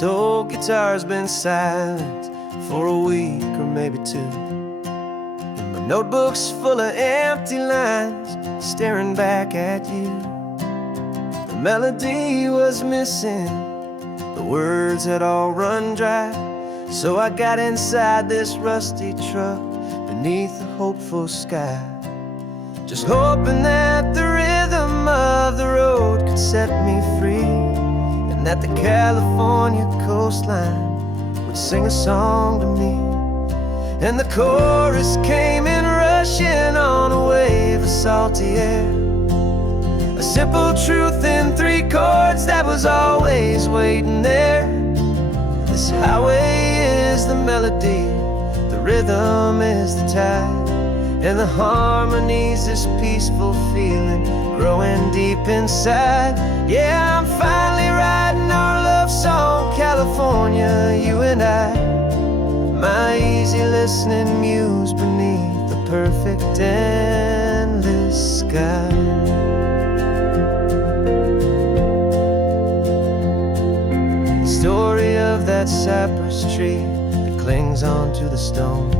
This old guitar's been silent for a week or maybe two, and my notebook's full of empty lines staring back at you. The melody was missing, the words had all run dry, so I got inside this rusty truck beneath a hopeful sky, just hoping that the rhythm of the road could set me free, and that the California coastline would sing a song to me. And the chorus came in rushing on a wave of salty air, a simple truth in 3 chords that was always waiting there. This highway is the melody, the rhythm is the tide, and the harmony's this peaceful feeling growing deep inside. Yeah, I'm finally writing our love song, California, you and I, my easy listening muse beneath the perfect endless sky. Story of that cypress tree that clings onto the stone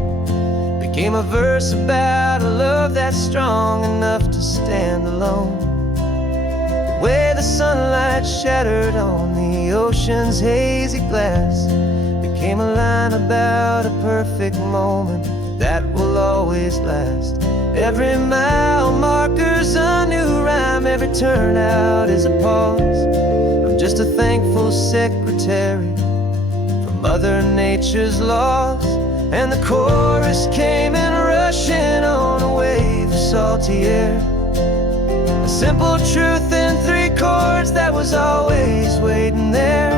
became a verse about a love that's strong enough to stand alone. The way the sunlight shattered on the ocean's hazy glass became a line about a perfect moment that will always last. Every mile marker's a new rhyme, every turnout is a pause. I'm just a thankful secretary for Mother Nature's laws. And the chorus came in rushing on a wave of salty air, a simple truth in 3 chords that was always waiting there.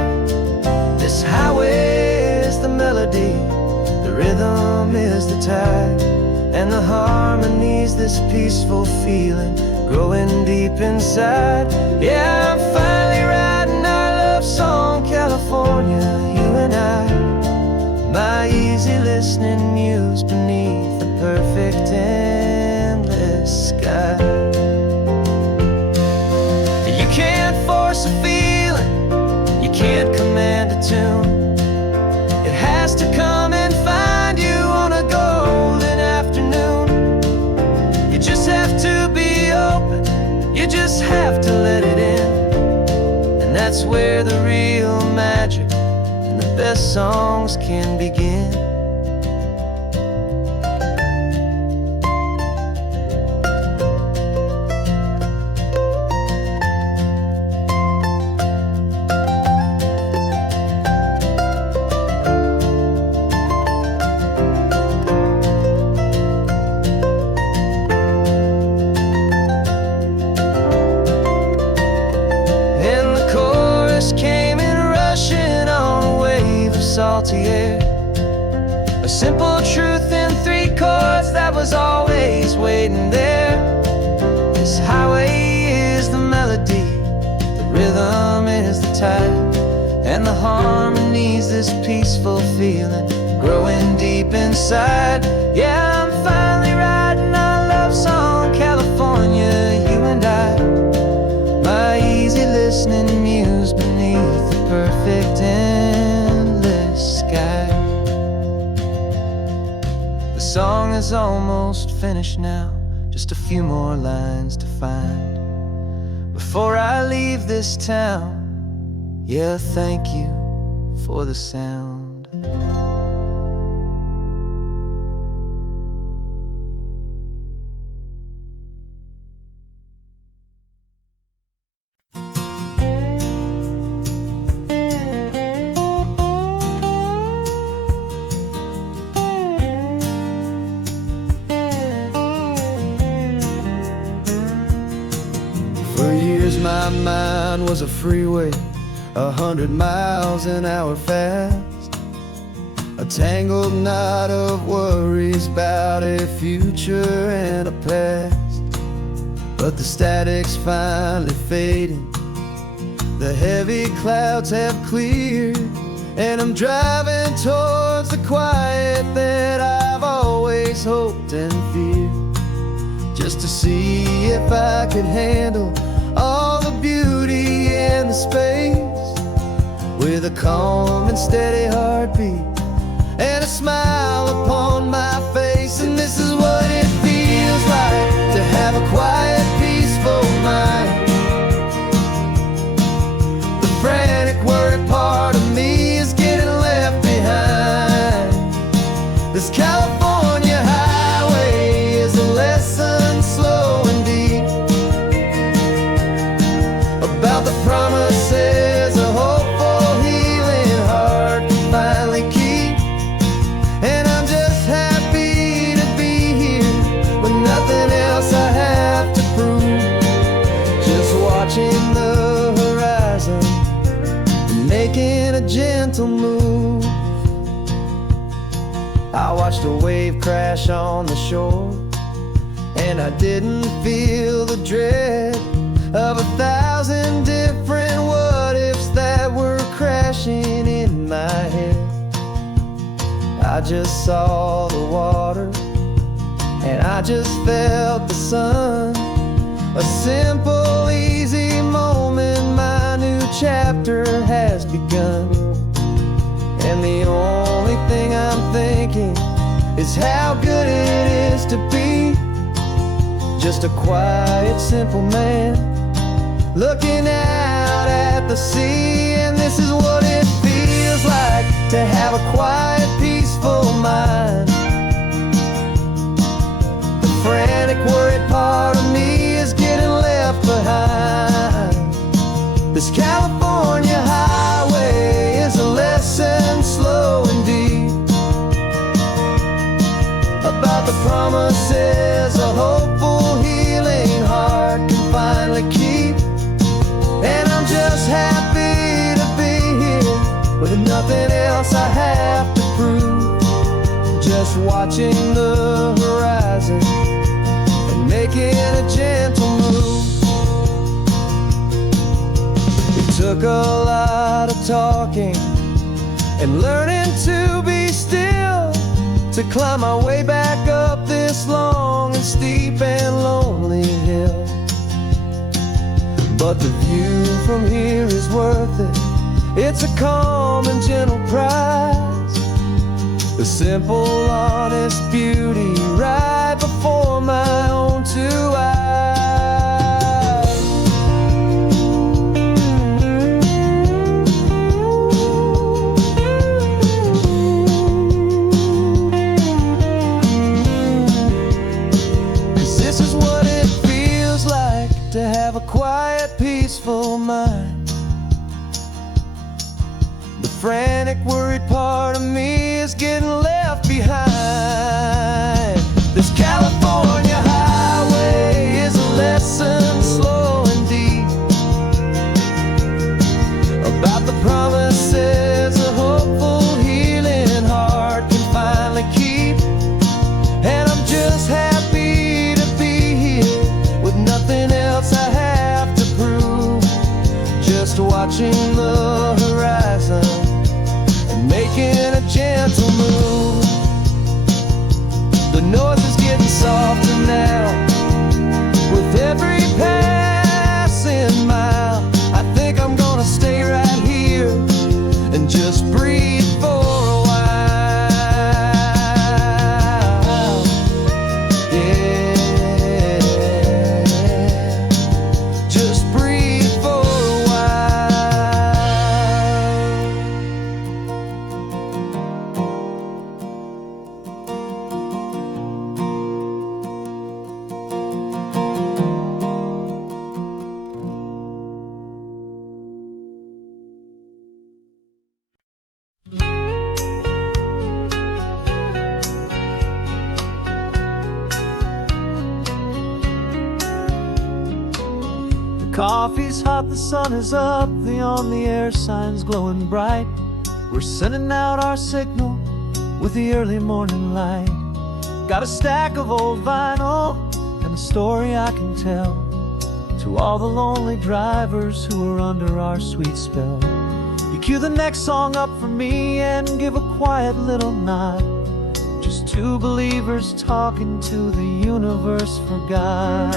This highway is the melody, the rhythm is the tide, and the harmony's this peaceful feeling growing deep inside. Yeah, I'm finally writing our love song, California, you and I, my easy listening muse beneath the perfect endless sky. You can't force a feeling, you can't command a tune. It has to come and find you on a golden afternoon. You just have to be open, you just have to let it in, and that's where the real magic, the best songs can begin. And the chorus came in rushing on a wave of salty air, a simple truth in 3 chords that was always waiting there. This highway is the melody, the rhythm is the tide, and the harmony's this peaceful feeling growing deep inside. Yeah, I'm finally writing our love song, California, you and I, my easy listening muse beneath the perfect endless sky. The song is almost finished now, just a few more lines to find before I leave this town. Yeah, thank you for the sound. For years my mind was a freeway, 100 miles an hour fast, a tangled knot of worries about a future and a past. But the static's finally fading, the heavy clouds have cleared, and I'm driving towards the quiet that I've always hoped and feared, just to see if I could handle all the beauty and the space with a calm and steady heartbeat and a smile upon my face. And this is what it feels like to have a quiet, peaceful mind. The frantic, worried part of me is getting left behind. This California highway is a lesson, slow and deep, about the promises a hopeful, healing heart can finally keep. And I'm just happy to be here with nothing else I have to prove. Just watching the horizon and making a gentle move. I watched a wave crash on the shore, and I didn't feel the dread of 1,000 different what-ifs that were crashing in my head. I just saw the water, and I just felt the sun. A simple, easy moment, my new chapter has begun. And the only thing I'm thinking is how good it is to be just a quiet, simple man looking out at the sea. And this is what it feels like to have a quiet, peaceful mind. The frantic, worried part of me is getting left behind. This California highway is a lesson, slow and deep, about the promises a hopeful, healing heart can finally keep. And I'm just happy to be here with nothing else I have to prove. Just watching the horizon and making a gentle move. It took a lot of talking and learning to be still to climb my way back up this long and steep and lonely hill. But the view from here is worth it. It's a calm and gentle prize, the simple, honest beauty right before my own two eyes. This is what it feels like to have a quiet, peaceful mind. The frantic, worried part of me is getting left behind. This California highway is a lesson, slow and deep, about the promises a hopeful, healing heart can finally keep. And I'm just happy to be here with nothing else I have to prove. Just watching the horizon and making a gentle move. The noise is getting softer now with every passing mile. I think I'm gonna stay right here and just breathe for a while. Yeah, just breathe for a while. Coffee's hot, the sun is up, the on-the-air sign's glowing bright. We're sending out our signal with the early morning light. Got a stack of old vinyl and a story I can tell to all the lonely drivers who are under our sweet spell. You cue the next song up for me and give a quiet little nod. Just two believers talking to the universe for God.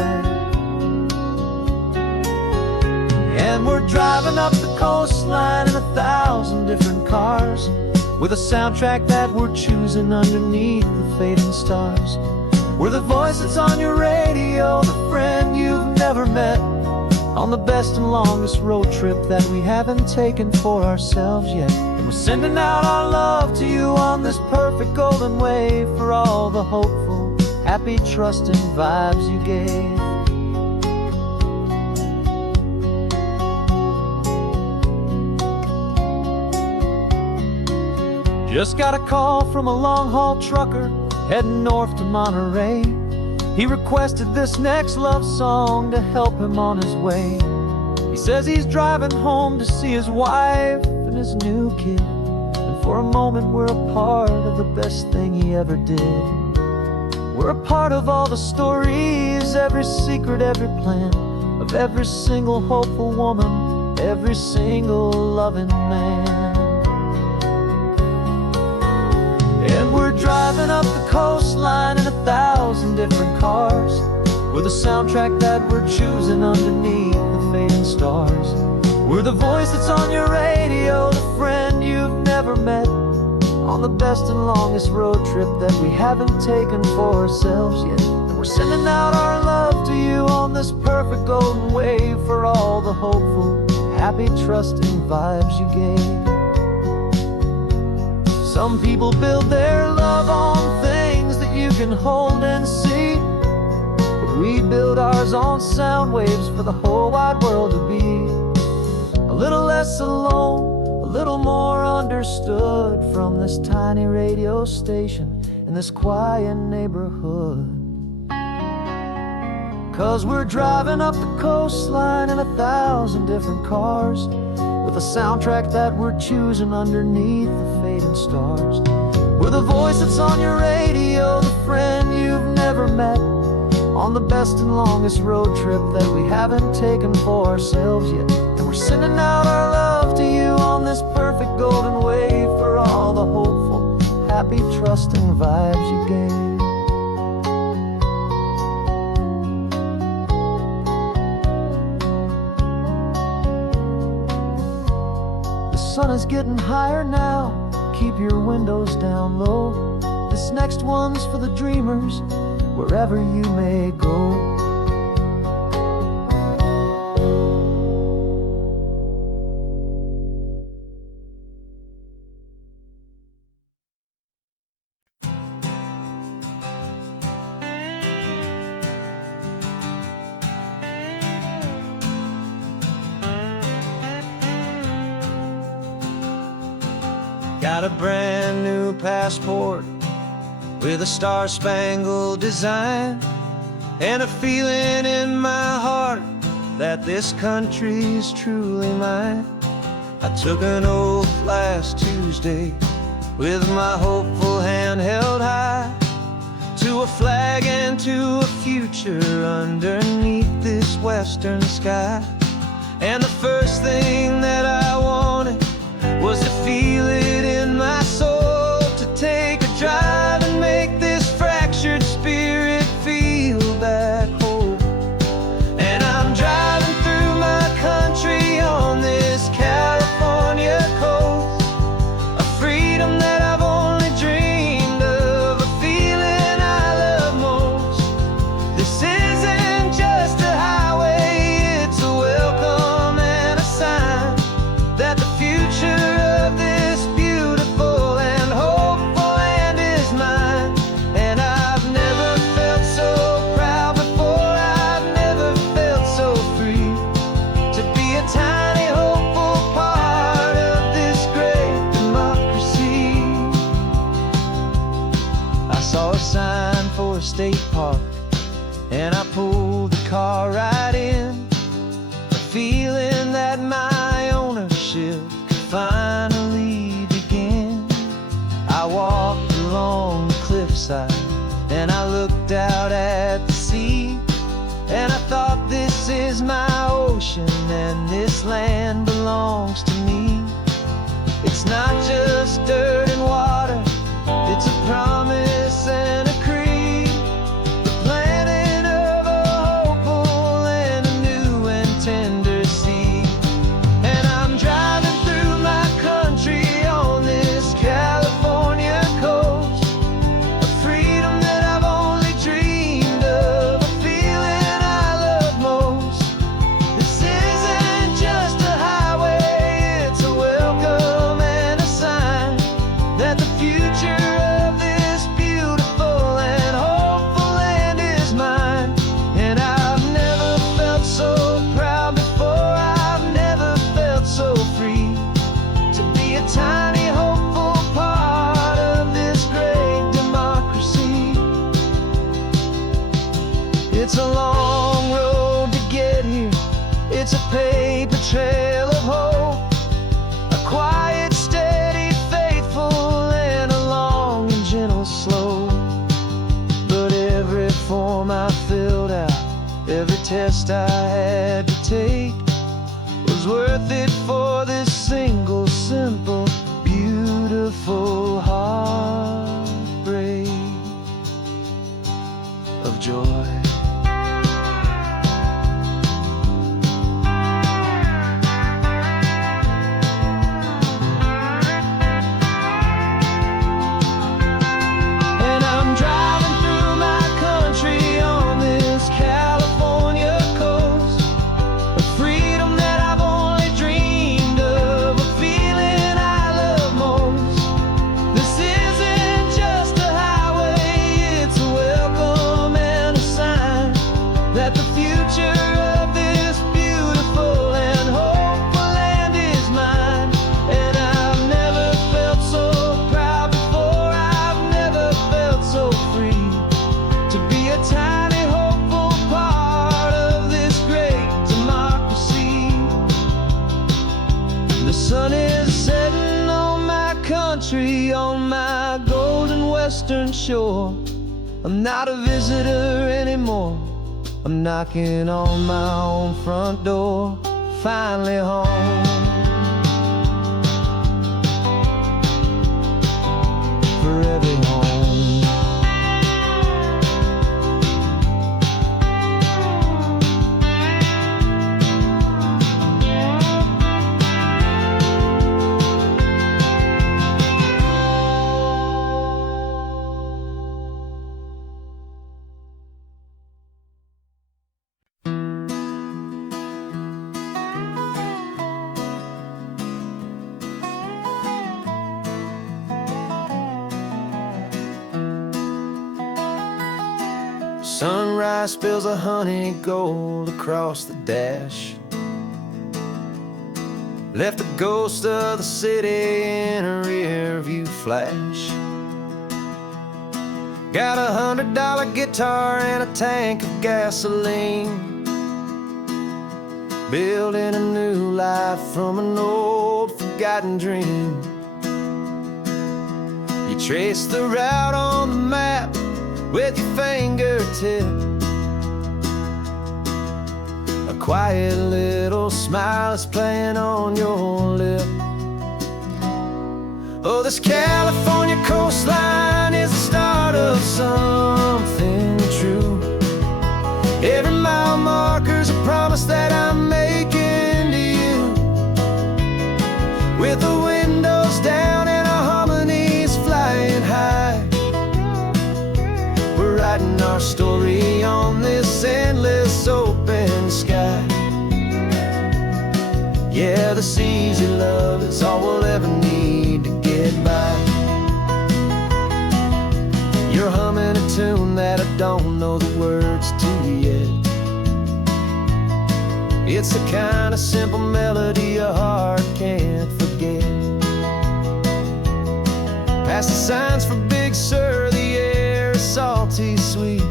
And we're driving up the the coastline in 1,000 different cars, with a soundtrack that we're choosing underneath the fading stars. We're the voice that's on your radio, the friend you've never met, on the best and longest road trip that we haven't taken for ourselves yet. And we're sending out our love to you on this perfect golden wave, for all the hopeful, happy, trusting vibes you gave. Just got a call from a long-haul trucker heading north to Monterey. He requested this next love song to help him on his way. He says he's driving home to see his wife and his new kid, and for a moment we're a part of the best thing he ever did. We're a part of all the stories, every secret, every plan, of every single hopeful woman, every single loving man. And we're driving up the coastline in 1,000 different cars, with a soundtrack that we're choosing underneath the fading stars. We're the voice that's on your radio, the friend you've never met, on the best and longest road trip that we haven't taken for ourselves yet. And we're sending out our love to you on this perfect golden wave, for all the hopeful, happy, trusting vibes you gave. Some people build their love on things that you can hold and see, but we build ours on sound waves for the whole wide world to be a little less alone, a little more understood, from this tiny radio station in this quiet neighborhood. 'Cause we're driving up the coastline in 1,000 different cars, with a soundtrack that we're choosing underneath the fading stars. We're the voice that's on your radio, the friend you've never met, on the best and longest road trip that we haven't taken for ourselves yet. And we're sending out our love to you on this perfect golden wave, for all the hopeful, happy, trusting vibes you gave. The sun is getting higher now, keep your windows down low. This next one's for the dreamers, wherever you may go. Got a brand new passport with a star-spangled design, and a feeling in my heart that this country's truly mine. I took an oath last Tuesday with my hopeful hand held high, to a flag and to a future underneath this western sky. And the first thing that I wanted was to feel it in my soul, to take a drive and make this fractured spirit feel back home. And I'm driving through my country on this California coast, a freedom that I've only dreamed of, a feeling I love most. This isn't just a highway, it's a welcome and a sign that the future of this beautiful and hopeful land is mine. And I've never felt so proud before, I've never felt so free, to be a tiny hopeful part of this great democracy. I saw a sign for a state park, and I pulled the car right in, a feeling that my ownership finally begin. I walked along the cliffside and I looked out at the sea, and I thought, this is my ocean and this land belongs to me. It's not just dirt and water, it's a promise and a creed, the planting of a hopeful and a new and tender seed. And I'm driving It's a long road to get here. It's a paper trail of hope, a quiet, steady, faithful, and a long and gentle slope. But every form I filled out, every test I had to take, was worth it for this single, simple, beautiful heartbreak of joy. On my golden western shore, I'm not a visitor anymore. I'm knocking on my own front door, finally home. For every home. Sunrise spills a honey gold across the dash, left the ghost of the city in a rear view flash. Got $100 guitar and a tank of gasoline, building a new life from an old forgotten dream. You trace the route on the map with your fingertip, a quiet little smile is playing on your lip. Oh, this California coastline is the start of something true. Every mile marker's a promise that I'm making to you, with the windows down and our harmonies flying high. Writing our story on this endless open sky. Yeah, this easy love is all we'll ever need to get by. You're humming a tune that I don't know the words to yet. It's the kind of simple melody your heart can't forget. Past the signs for Big Sur, the air is salty sweet.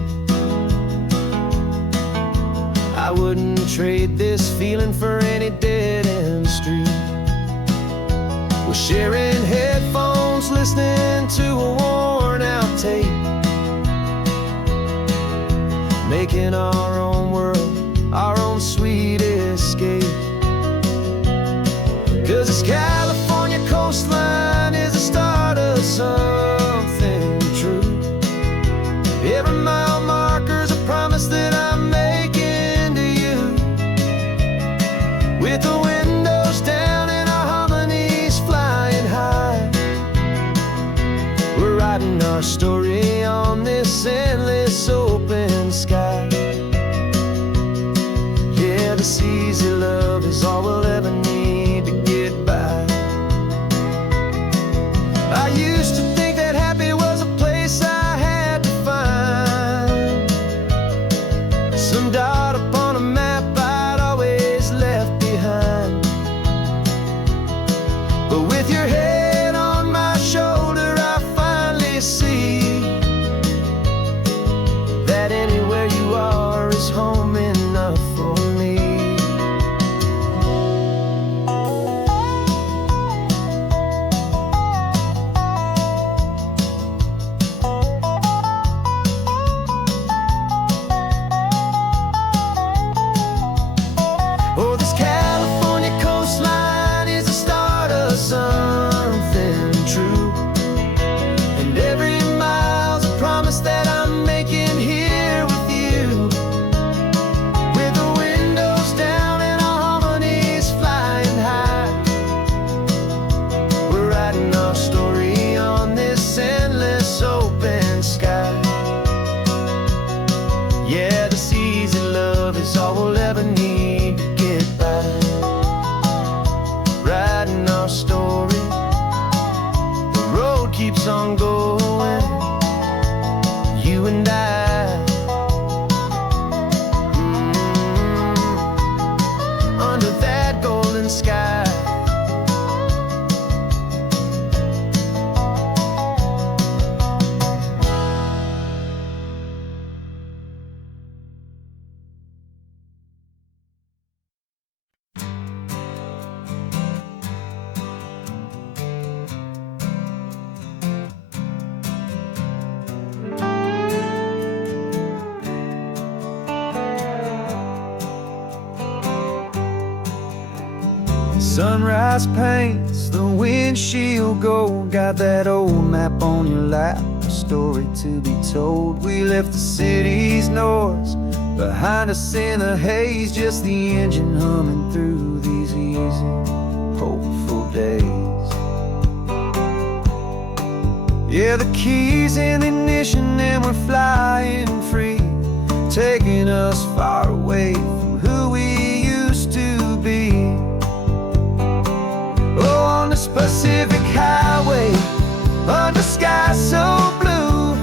I wouldn't trade this feeling for any dead-end street. We're sharing headphones, listening to a worn-out tape, making our own world, our own sweet escape. 'Cause this California coastline is the start of something true. Every mile marker's a promise that I'm making to you, with the windows down and our harmonies flying high. We're writing our story on this endless open sky. Yeah, this easy love is all we'll ever need to get by. I used to think that happy was a place I had to find, some dot upon a map I'd always left behind. But with your head on my shoulder, I finally see you and I. Under that golden sky. Sunrise paints the windshield gold. Got that old map on your lap, a story to be told. We left the city's noise behind us in the haze, just the engine humming through these easy, hopeful days. Yeah, the keys in the ignition and we're flying free, taking us far away from who we used to be. Oh, on this Pacific highway, under skies so blue,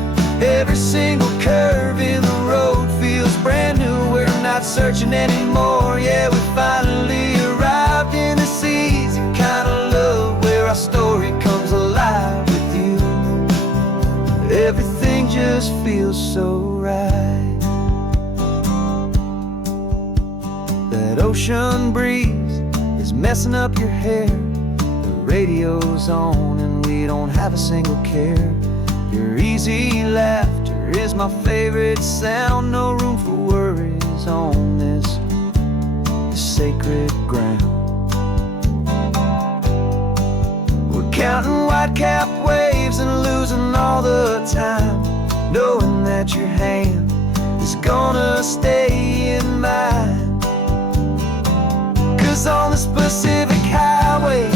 every single curve in the road feels brand new. We're not searching anymore, yeah, we finally arrived in this easy kind of love where our story comes alive with you. Everything just feels so right. That ocean breeze is messing up your hair, radio's on and we don't have a single care. Your easy laughter is my favorite sound. No room for worries on this sacred ground. We're counting white-capped waves and losing all the time, knowing that your hand is gonna stay in mine. 'Cause on this Pacific highway,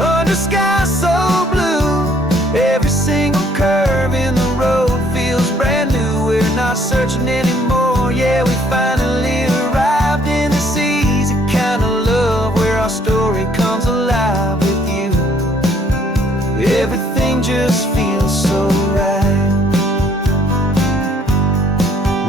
under skies so blue, every single curve in the road feels brand new. We're not searching anymore, yeah, we finally arrived in this easy kind of love where our story comes alive with you. Everything just feels so right.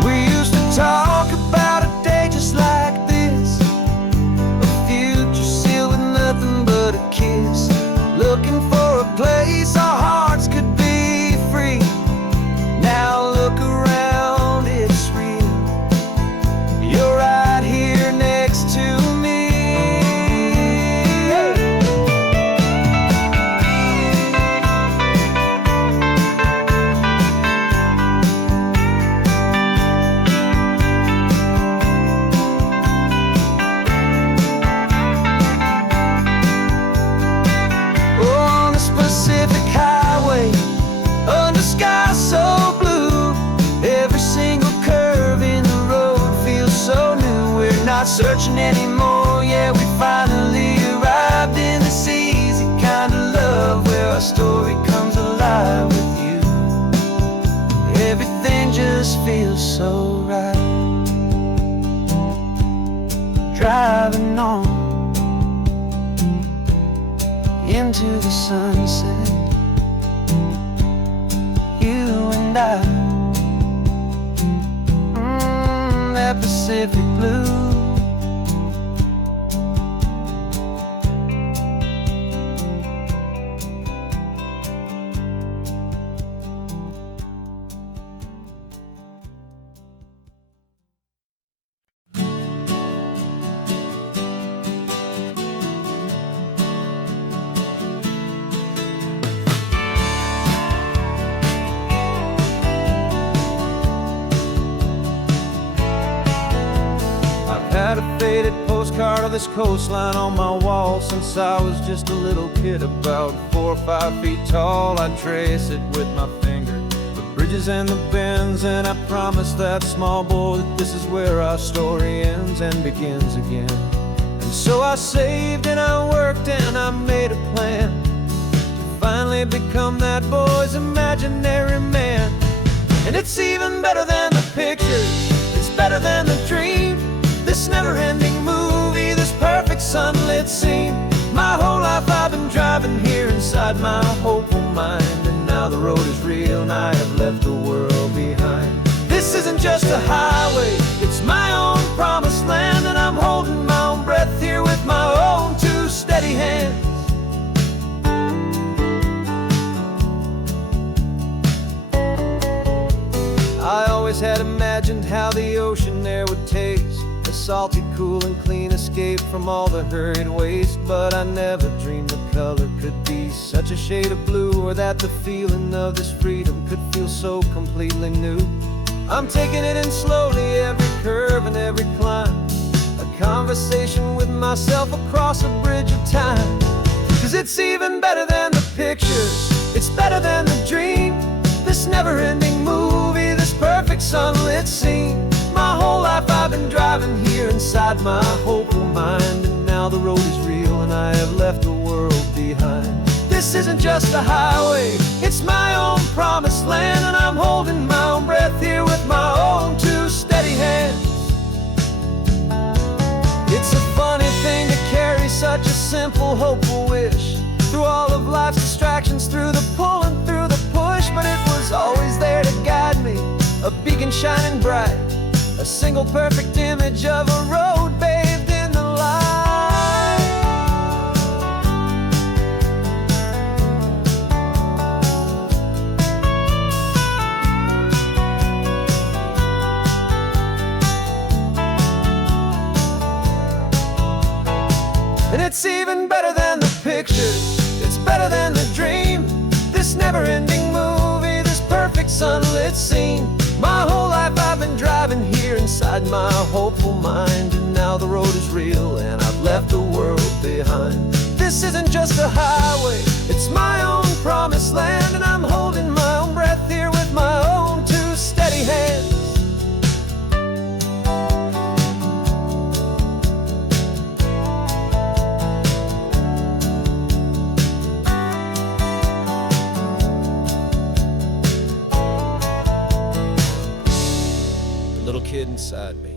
We used to talk about a day just like this, a future sealed with nothing but a kiss, looking for a place our hearts could be free. Now look around, it's real. You're right here next to me. Pacific highway, under skies so blue, every single curve in the road feels so new. We're not searching anymore, yeah, we finally arrived in this easy kind of love where our story comes alive with you. Everything just feels so right. Driving on into the sunset, you and I, that Pacific blue. Had a faded postcard of this coastline on my wall since I was just a little kid, about 4 or 5 feet tall. I trace it with my finger, the bridges and the bends, and I promised that small boy that this is where our story ends and begins again. And so I saved and I worked and I made a plan to finally become that boy's imaginary man. And it's even better than the pictures, it's better than the dream, this never-ending movie, this perfect sunlit scene. My whole life I've been driving here inside my hopeful mind, and now the road is real and I have left the world behind. just a highway, it's my own promised land, and I'm holding my own breath here with my own two steady hands. I always had imagined how the ocean air would taste, a salty, cool, and clean escape from all the hurried waste. But I never dreamed the color could be such a shade of blue, or that the feeling of this freedom could feel so completely new. I'm taking it in slowly, every curve and every climb, a conversation with myself across a bridge of time. 'Cause it's even better than the pictures, it's better than the dream, this never-ending movie, this perfect sunlit scene. My whole life I've been driving here inside my hopeful mind, and now the road is real and I have left the world behind. This isn't just a highway, it's my own promised land, and I'm holding my own breath here with my own two steady hands. It's a funny thing to carry such a simple, hopeful wish through all of life's distractions, through the pull and through the push. But it was always there to guide me, a beacon shining bright, a single perfect image of a road bathed in the light. And it's even better than the pictures, it's better than the dream, this never-ending movie, this perfect sunlit scene. My whole life I've been driving here inside my hopeful mind, and now the road is real and I've left the world behind. This isn't just a highway, it's my own promised land, and I'm holding my own breath here with my own two steady hands. Little kid inside me.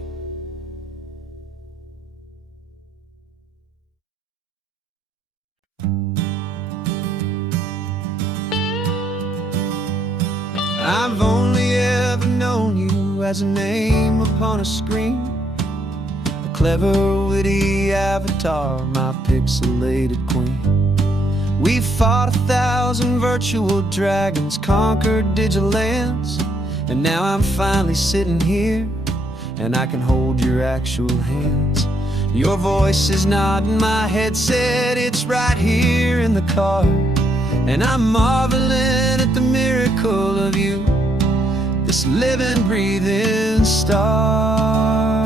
I've only ever known you as a name upon a screen, a clever, witty avatar, my pixelated queen. We fought 1,000 virtual dragons, conquered digital lands, and now I'm finally sitting here, and I can hold your actual hands. Your voice is not in my headset, it's right here in the car, and I'm marveling at the miracle of you, this living, breathing star.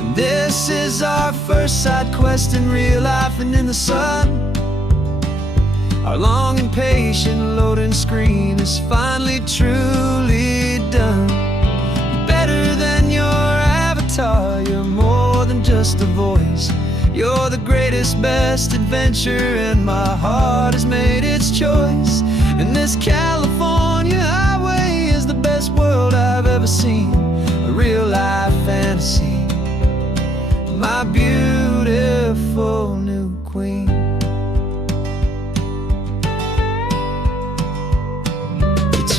And this is our first side quest in real life and in the sun. Our long and patient loading screen is finally truly done. Better than your avatar, you're more than just a voice. You're the greatest, best adventure, and my heart has made its choice. And this California highway is the best world I've ever seen, a real life fantasy, my beautiful new queen.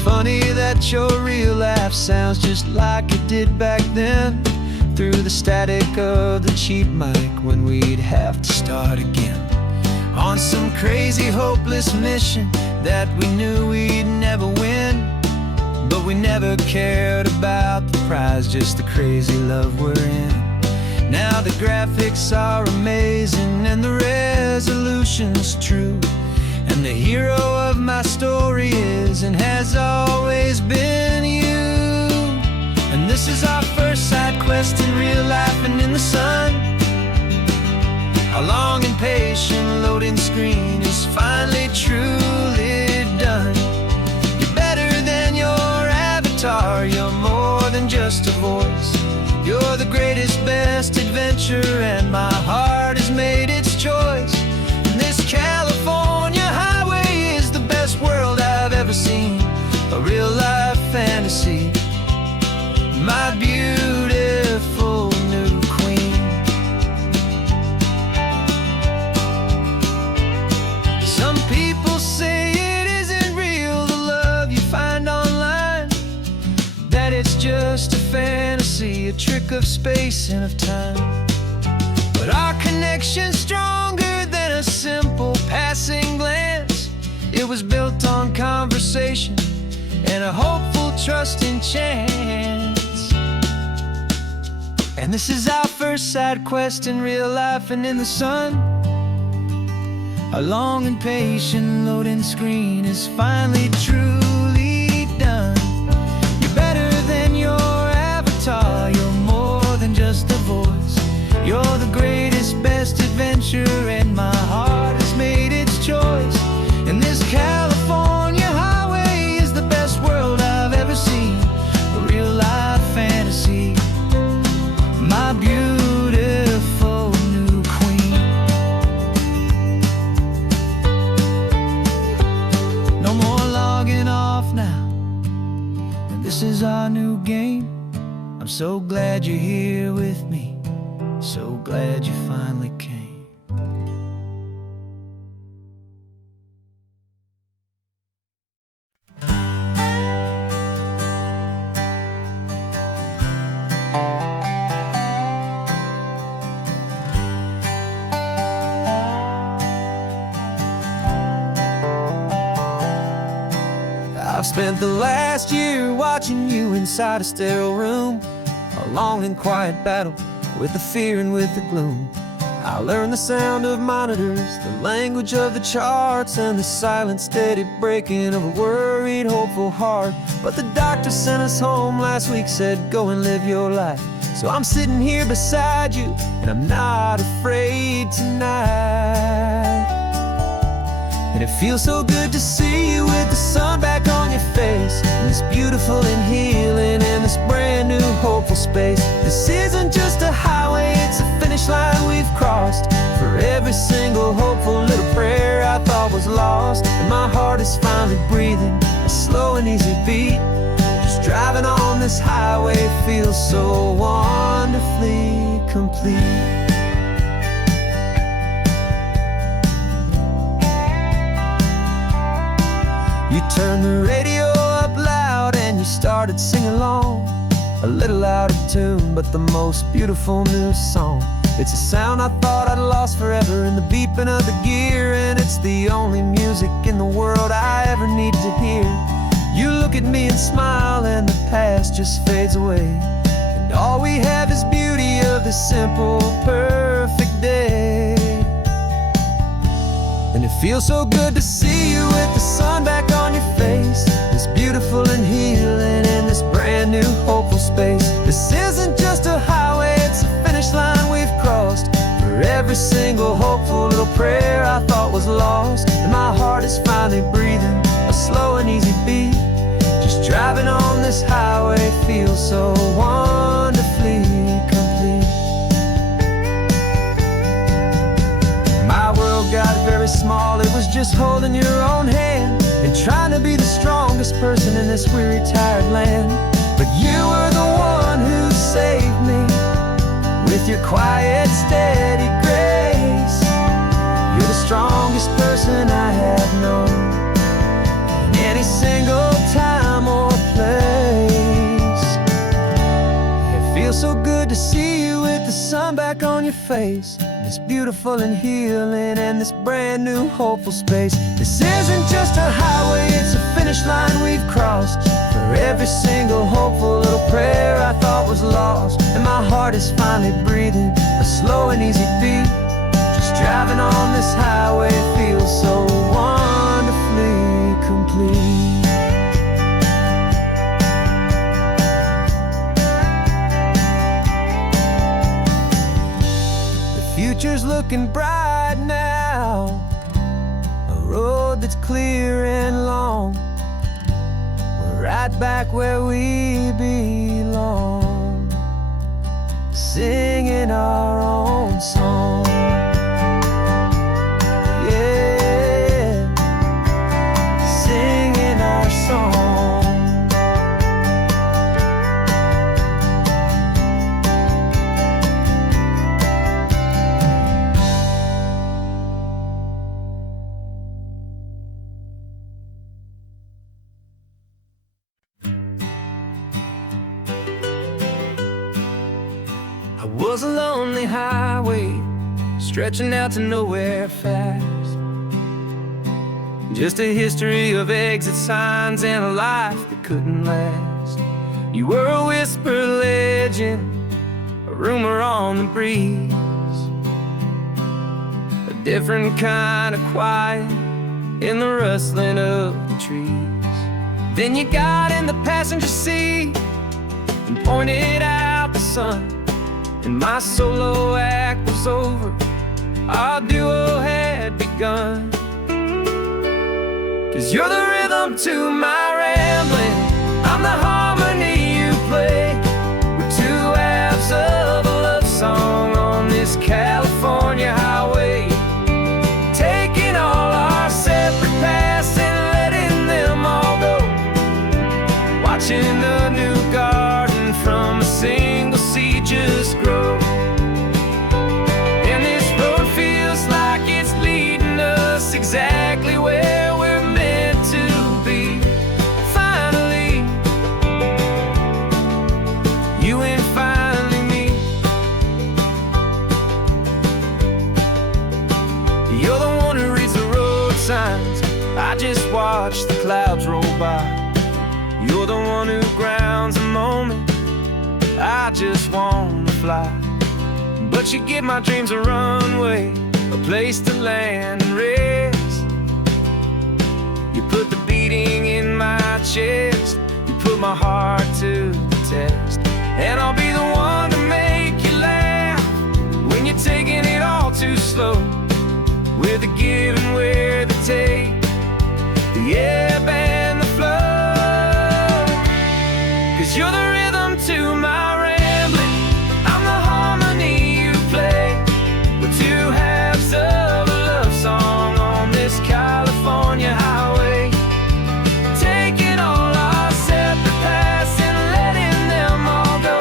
Funny that your real laugh sounds just like it did back then, through the static of the cheap mic when we'd have to start again, on some crazy hopeless mission that we knew we'd never win. But we never cared about the prize, just the crazy love we're in. Now the graphics are amazing and the resolution's true, and the hero of my story is and has always been you. And this is our first side quest in real life and in the sun. Our long and patient loading screen is finally truly done. You're better than your avatar, you're more than just a voice. You're the greatest, best adventure, and my heart has made its choice. And this California highway is the best world I've ever seen, a real life fantasy, my beautiful new queen. Some people say it isn't real, the love you find online, just a fantasy, a trick of space and of time. But our connection's stronger than a simple passing glance. It was built on conversation and a hopeful, trusting chance. And this is our first side quest in real life and in the sun. Our long and patient loading screen is finally truly done. You're better than your avatar, you're more than just a voice. You're the greatest, best adventure, and my heart has made its choice. And this California highway is the best world I've ever seen. A real life fantasy, my beautiful new queen. No more logging off now, and this is our new game. I'm so glad you're here with me, so glad you finally came. I've spent the last year watching you inside a sterile room, a long and quiet battle with the fear and with the gloom. I learned the sound of monitors, the language of the charts, and the silent, steady breaking of a worried, hopeful heart. But the doctor sent us home last week, said go and live your life. So I'm sitting here beside you, and I'm not afraid tonight. And it feels so good to see you with the sun back on your face, and this beautiful and healing in this brand new hopeful space. This isn't just a highway, it's a finish line we've crossed. For every single hopeful little prayer I thought was lost, and my heart is finally breathing a slow and easy beat. Just driving on this highway feels so wonderfully complete. You turned the radio up loud and you started singing along, a little out of tune, but the most beautiful new song. It's a sound I thought I'd lost forever in the beeping of the gear, and it's the only music in the world I ever need to hear. You look at me and smile, and the past just fades away, and all we have is beauty of this simple, perfect day. And it feels so good to see you with the sun back on your face, this beautiful and healing in this brand new hopeful space. This isn't just a highway, it's a finish line we've crossed. For every single hopeful little prayer I thought was lost, and my heart is finally breathing a slow and easy beat. Just driving on this highway feels so wonderfully complete. My world got very small, it was just holding your own hand and trying to be the strongest person in this weary, tired land. But you were the one who saved me with your quiet, steady grace. You're the strongest person I have known in any single time or place. It feels so good to see you with the sun back on your face, this beautiful and healing and this brand new hopeful space. This isn't just a highway, it's a finish line we've crossed. For every single hopeful little prayer I thought was lost, and my heart is finally breathing a slow and easy beat. Just driving on this highway feels so wonderfully complete. Future's looking bright now, a road that's clear and long. We're right back where we belong, singing our own song. Yeah, singing our song. was a lonely highway stretching out to nowhere fast. Just a history of exit signs and a life that couldn't last. You were a whisper legend, a rumor on the breeze, a different kind of quiet in the rustling of the trees. Then you got in the passenger seat and pointed out the sun, and my solo act was over, our duo had begun. 'Cause you're the rhythm to my rambling, I'm the harmony you play. We're two halves of a love song on this California highway, taking all our separate paths and letting them all go, watching a new garden from a single seed just grow. And this road feels like it's leading us exactly where we're meant to be. Finally, you and finally me. You're the one who reads the road signs, I just watch the clouds roll by. You're the one who grounds the moment, I just wanna fly. But you give my dreams a runway, a place to land and rest. You put the beating in my chest, you put my heart to the test. And I'll be the one to make you laugh when you're taking it all too slow, with the give and with the take, the ebb and the flow. 'Cause you're the rhythm to my rambling, I'm the harmony you play. We're two halves of a love song on this California highway, taking all our separate paths and letting them all go,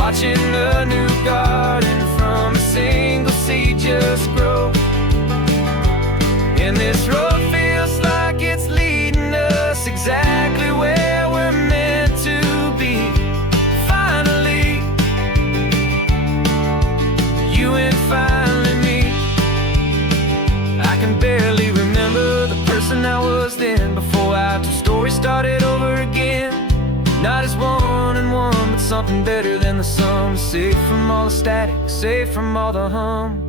watching a new garden from a single seed just grow. And this road feels like it's leading us exactly where we're meant to be. Finally, you and finally me. I can barely remember the person I was then, before our two stories started over again. Not as one and one, but something better than the sum. Safe from all the static, safe from all the hum.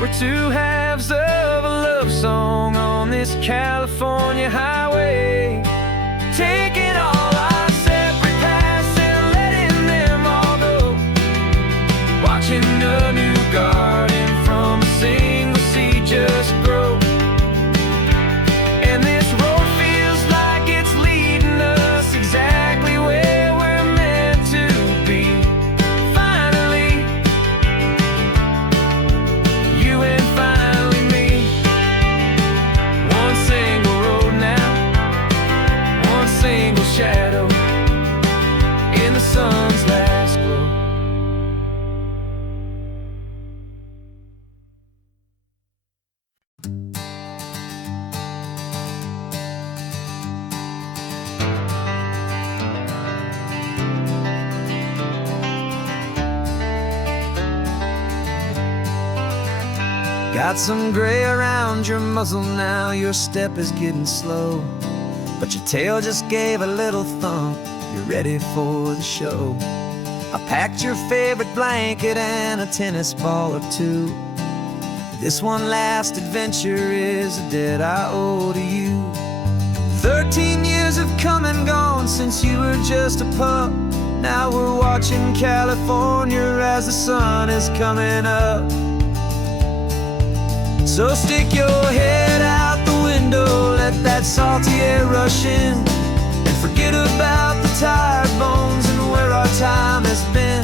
We're two halves of a love song on this California highway, taking all our separate paths and letting them all go, watching a new garden from a single seed just grow. And this road feels like it's leading us exactly where we're meant to be. Finally, you and finally me. One single road now, one single shadow in the sun's last glow. Got some gray around your muzzle now, your step is getting slow, but your tail just gave a little thump, you're ready for the show. I packed your favorite blanket and a tennis ball or two. This one last adventure is a debt I owe to you. 13 years have come and gone since you were just a pup. Now we're watching California as the sun is coming up. So stick your head out the window, let that salty air rush in, and forget about the tired bones and where our time has been.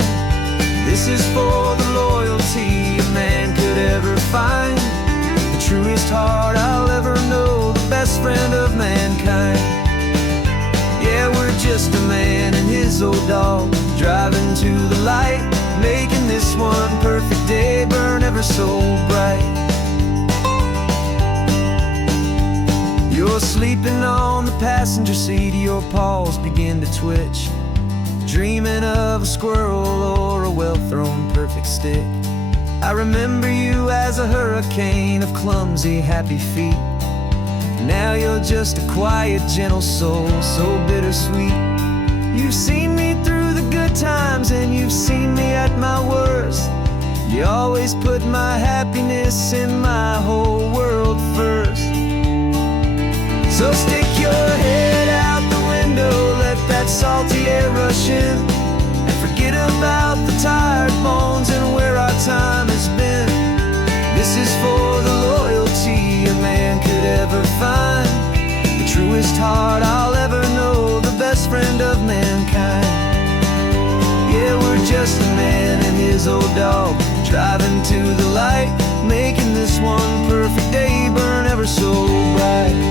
This is for the loyalty a man could ever find, the truest heart I'll ever know, the best friend of mankind. Yeah, we're just a man and his his old dog, driving to the light, making this one perfect day burn ever so bright. You're sleeping on the passenger seat, your paws begin to twitch, dreaming of a squirrel or a well-thrown perfect stick. I remember you as a hurricane of clumsy, happy feet. Now you're just a quiet, gentle soul, so bittersweet. You've seen me through the good times and you've seen me at my worst. You always put my happiness in my whole world first. So stick your head out the window, let that salty air rush in, and forget about the tired bones and where our time has been. This is for the loyalty a man could ever find, the truest heart I'll ever know, the best friend of mankind. Yeah, we're just a man and his old dog, driving to the light, making this one perfect day burn ever so bright.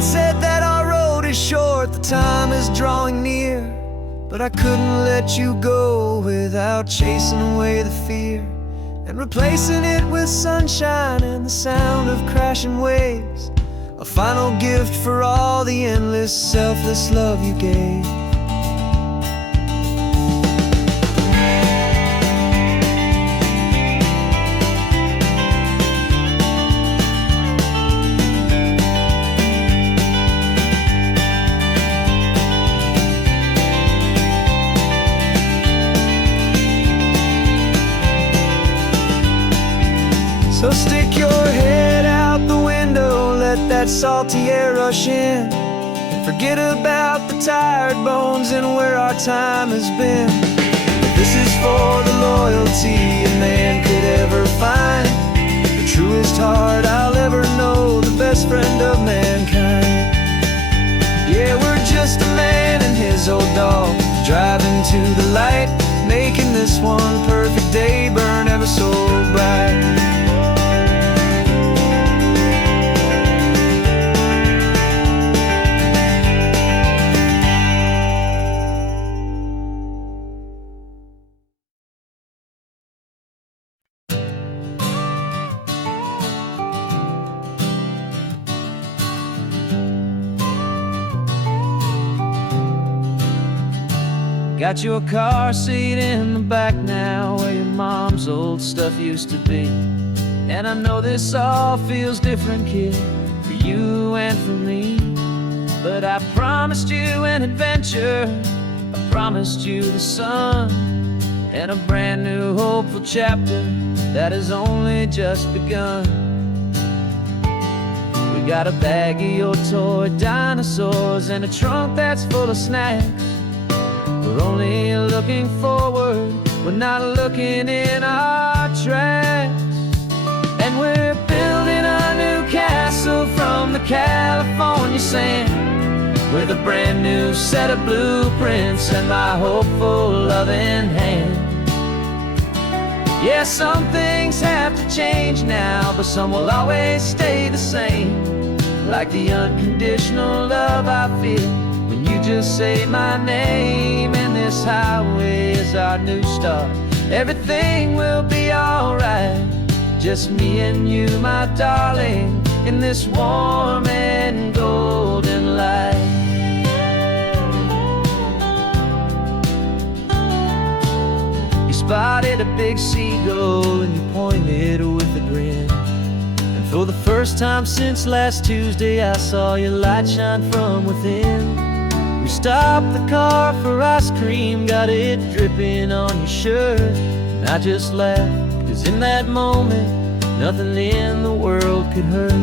Said that our road is short, the time is drawing near, but I couldn't let you go without chasing away the fear and replacing it with sunshine and the sound of crashing waves, a final gift for all the endless, selfless love you gave. So stick your head out the window, let that salty air rush in, and forget about the tired bones and where our time has been. This is for the loyalty a man could ever find, the truest heart I'll ever know, the best friend of mankind. Yeah, we're just a man and his old dog, driving to the light, making this one perfect day burn ever so bright. Got your car seat in the back now, where your mom's old stuff used to be. And I know this all feels different, kid, for you and for me. But I promised you an adventure, I promised you the sun, and a brand new hopeful chapter that has only just begun. We got a bag of your toy dinosaurs and a trunk that's full of snacks. We're only looking forward, we're not looking in our tracks. And we're building a new castle from the California sand, with a brand new set of blueprints and my hopeful loving hand. Yeah, some things have to change now, but some will always stay the same, like the unconditional love I feel when you just say my name. And this highway is our new start, everything will be alright, just me and you, my darling, in this warm and golden light. You spotted a big seagull and you pointed with a grin, and for the first time since last Tuesday I saw your light shine from within. We stopped the car for ice cream, got it dripping on your shirt, and I just laughed, 'cause in that moment nothing in the world could hurt.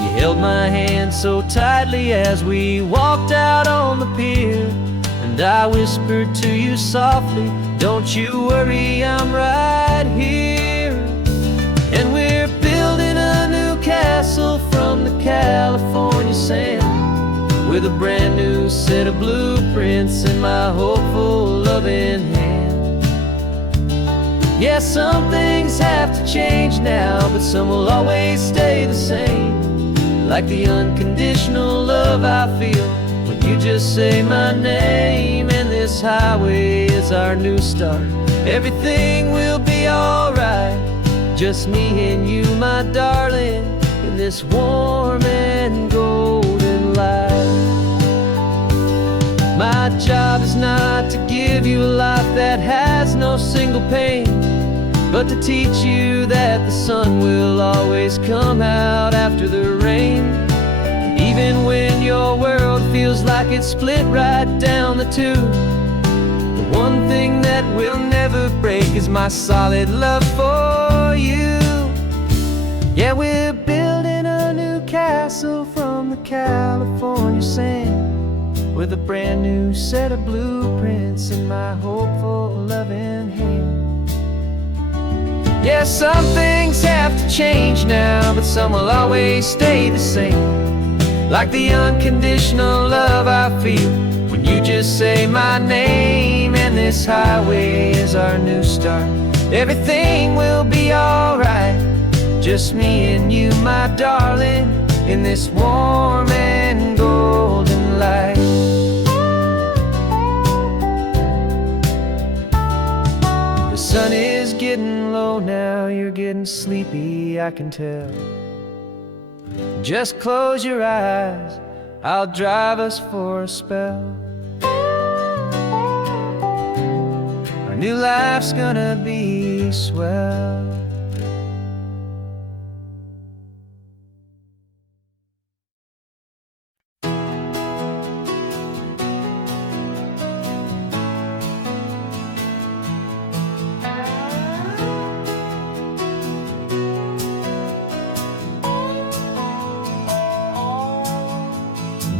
You held my hand so tightly as we walked out on the pier, and I whispered to you softly, don't you worry, I'm right here. And we're building a new castle from the California sand, with a brand new set of blueprints in my hopeful loving hand. Yeah, some things have to change now, but some will always stay the same. Like the unconditional love I feel when you just say my name. And this highway is our new start. Everything will be alright, just me and you, my darling, in this warm and golden light. My job is not to give you a life that has no single pain, but to teach you that the sun will always come out after the rain. And even when your world feels like it's split right down the tube, the one thing that will never break is my solid love for you. Yeah, we're building a new castle from the California sand, with a brand new set of blueprints in my hopeful, loving hand. Yeah, some things have to change now, but some will always stay the same. Like the unconditional love I feel when you just say my name. And this highway is our new start. Everything will be alright, just me and you, my darling, in this warm and golden light. The sun is getting low now, you're getting sleepy, I can tell. Just close your eyes, I'll drive us for a spell. Our new life's gonna be swell.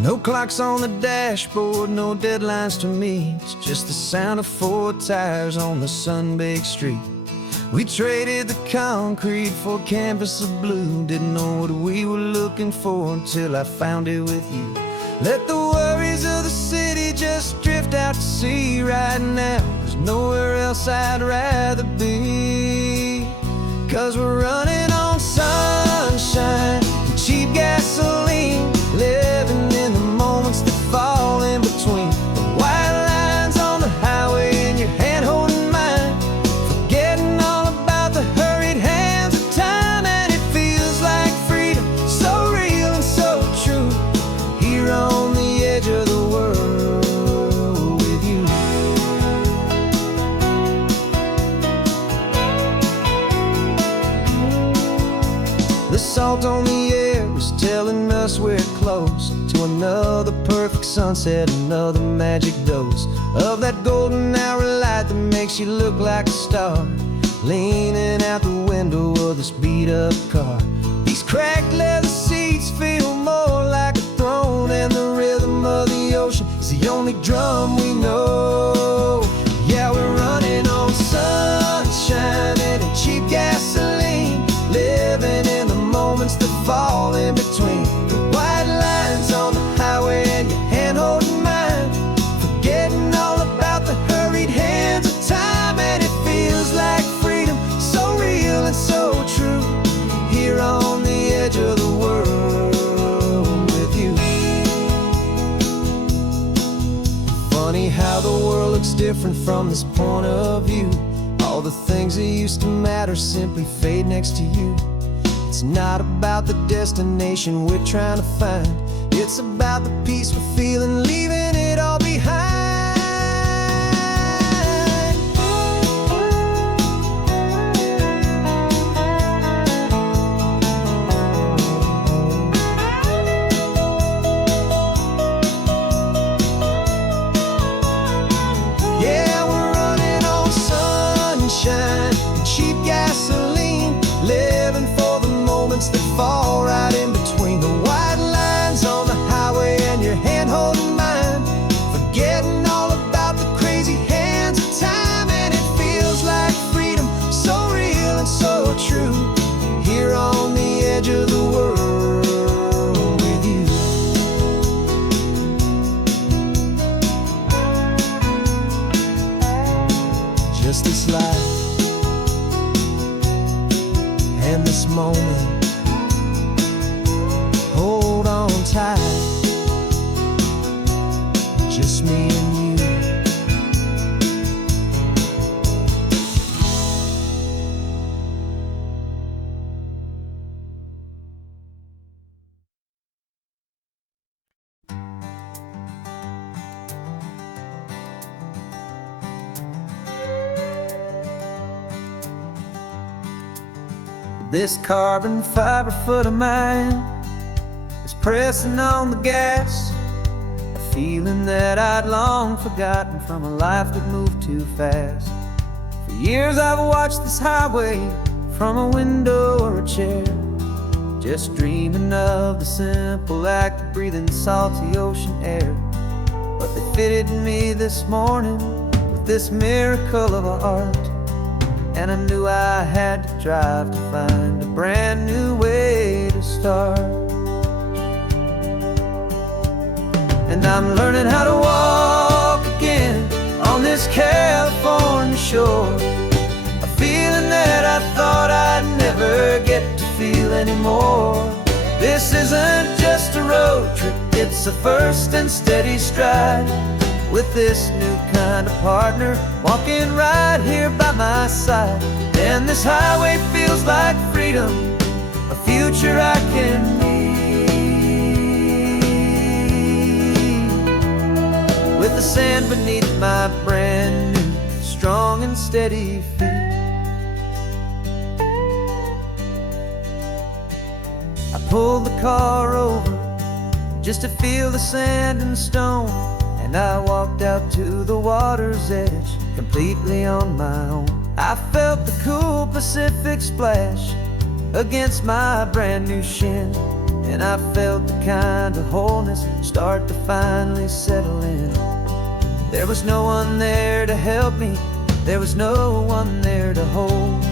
No clocks on the dashboard, no deadlines to meet. It's just the sound of 4 tires on the sun-baked street. We traded the concrete for a canvas of blue. Didn't know what we were looking for until I found it with you. Let the worries of the city just drift out to sea right now. There's nowhere else I'd rather be. 'Cause we're running on sunshine and cheap gasoline, living in the moments that fall in between. The white lines on the highway and your hand holding mine, forgetting all about the hurried hands of time. And it feels like freedom, so real and so true, here on the edge of the world with you. The salt on the air is telling us we're close to another perfect sunset, another magic dose of that golden hour light that makes you look like a star, leaning out the window of this beat-up car. These cracked leather seats feel more like a throne, and the rhythm of the ocean is the only drum we know. Yeah, we're running on sunshine and cheap gasoline, living in the moments that fall in between. The white lines on the highway and your hand holding mine, forgetting all about the hurried hands of time. And it feels like freedom, so real and so true, here on the edge of the world with you. Funny how the world looks different from this point of view. All the things that used to matter simply fade next to you. It's not about the destination we're trying to find, it's about the peace we're feeling, leaving it all behind. Yeah, we're running on sunshine and cheap gasoline, living for the moments that fall right in between. The white lines on the highway and your hand holding mine, forgetting all about the crazy hands of time. And it feels like freedom, so real and so true, here on the edge of the world with you. Just this life, in this moment. Hold on tight, just me and you. This carbon fiber foot of mine is pressing on the gas, a feeling that I'd long forgotten from a life that moved too fast. For years I've watched this highway from a window or a chair, just dreaming of the simple act of breathing salty ocean air. But they fitted me this morning with this miracle of art, and I knew I had to drive to find a brand new way to start. And I'm learning how to walk again on this California shore, a feeling that I thought I'd never get to feel anymore. This isn't just a road trip, it's a first and steady stride, with this new kind of partner walking right here by my side. And this highway feels like freedom, a future I can need, with the sand beneath my brand new strong and steady feet. I pulled the car over just to feel the sand and stone, and I walked out to the water's edge completely on my own. I felt the cool Pacific splash against my brand new shin, and I felt the kind of wholeness start to finally settle in. There was no one there to help me, there was no one there to hold,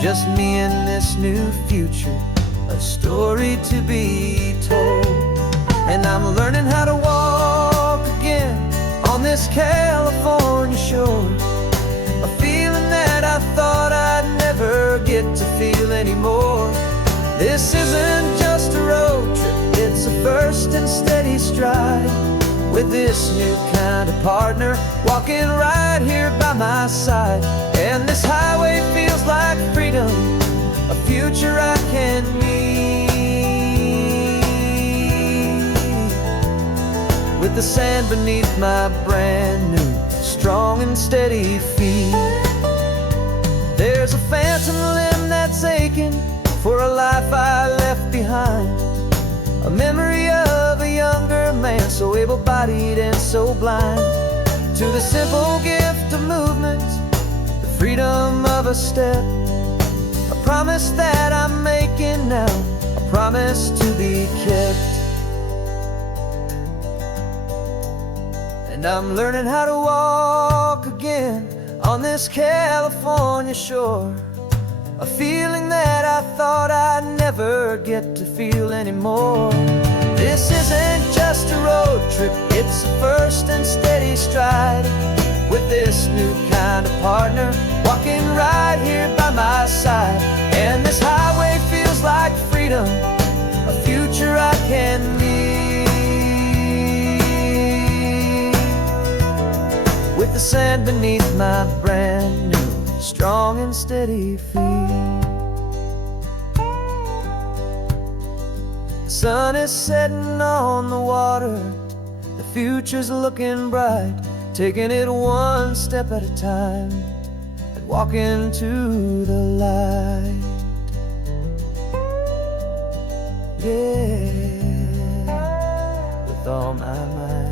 just me and this new future, a story to be told. And I'm learning how to walk again on this California shore, a feeling that I thought I'd never get to feel anymore. This isn't just a road trip, it's a first and steady stride, with this new kind of partner walking right here by my side. And this highway feels like freedom, a future I can need, with the sand beneath my brand new strong and steady feet. There's a phantom limb that's aching for a life I left behind, a memory of a younger man so able-bodied and so blind, to the simple gift of movement, the freedom of a step, a promise that I'm making now, a promise to be kept. And I'm learning how to walk again on this California shore, a feeling that I thought I'd never get to feel anymore. This isn't just a road trip, it's a first and steady stride, with this new kind of partner walking right here by my side. And this highway feels like freedom, a future I can need, with the sand beneath my brand new strong and steady feet. The sun is setting on the water, the future's looking bright, taking it one step at a time and walking to the light. Yeah, with all my might.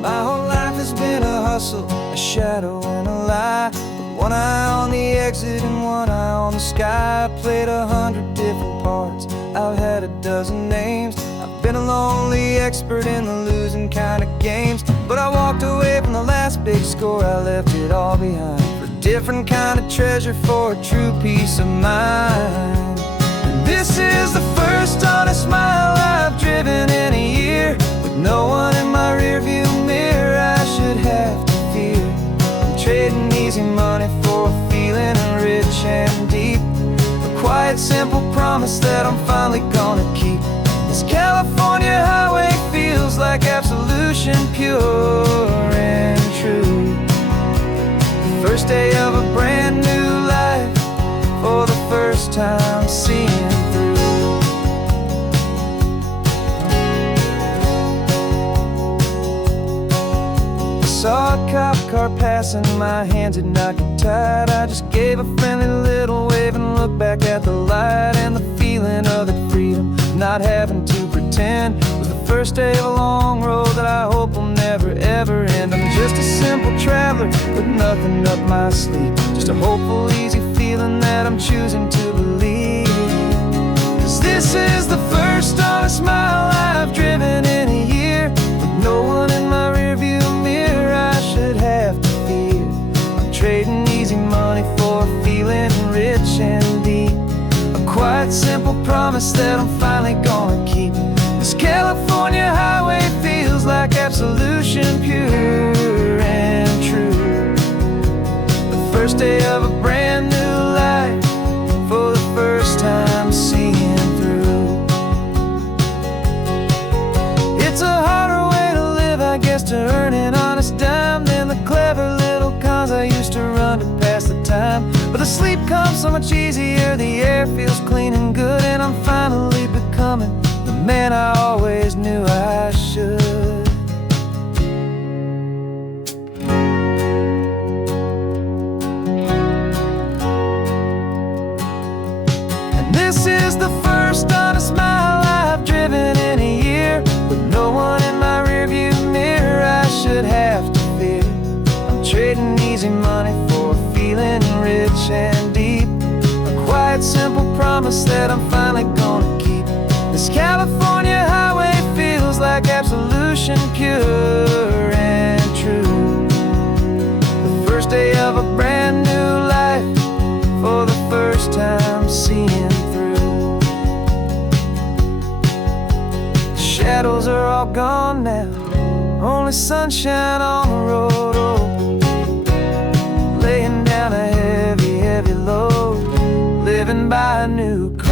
My whole life has been a hustle, a shadow and a lie, with one eye on the exit and one eye on the sky. I played 100 different parts, I've had a dozen names, I've been a lonely expert in the losing kind of games. But I walked away from the last big score, I left it all behind for different kind of treasure for a true peace of mind. And this is the first honest mile I've driven in a year, with no one in my rearview mirror I should have to fear. I'm trading easy money for a feeling rich and deep, a quiet, simple promise that I'm finally gonna keep. This California highway feels like absolution, pure and true. The first day of a brand new life, for the first time seeing through. I saw a cop car passing, my hands had not got tied. I just gave a friendly little wave and looked back at the light, and the feeling of the freedom, not having to pretend, was the first day of a long road that I hope will never ever end. I'm just a simple traveler with nothing up my sleeve, just a hopeful, easy feeling that I'm choosing to believe. 'Cause this is the first honest mile I've driven in a year, with no one in my rearview mirror I should have to fear. I'm trading easy money for a feeling rich and deep, a quiet, simple promise that I'm finally gonna keep. This California highway feels like absolution, pure and true. The first day of a brand new life, for the first time seeing through. It's a harder way to live, I guess, to earn an honest dime than the clever little cons I used to run to pass the time. But the sleep comes so much easier, the air feels clean and good, and I'm finally becoming the man I always knew I should. And this is the first honest mile I've driven in a year, with no one in my rearview mirror I should have to fear. I'm trading easy money for a feeling rich and deep, a quiet, simple promise that I'm finally gonna keep. This California highway feels like absolution, pure and true. The first day of a brand new life, for the first time seeing through. The shadows are all gone now, only sunshine on the road. Oh, laying down a heavy, heavy load, living by a new code.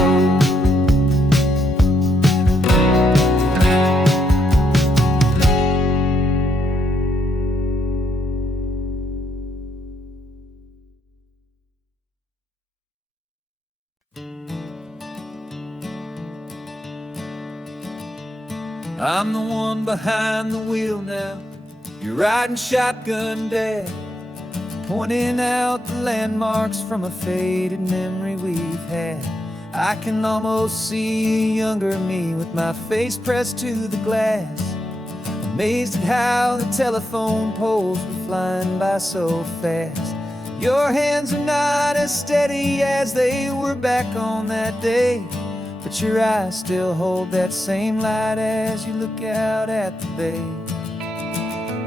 I'm the one behind the wheel now, you're riding shotgun, Dad, pointing out the landmarks from a faded memory we've had. I can almost see a younger me with my face pressed to the glass, amazed at how the telephone poles were flying by so fast. Your hands are not as steady as they were back on that day, but your eyes still hold that same light as you look out at the bay.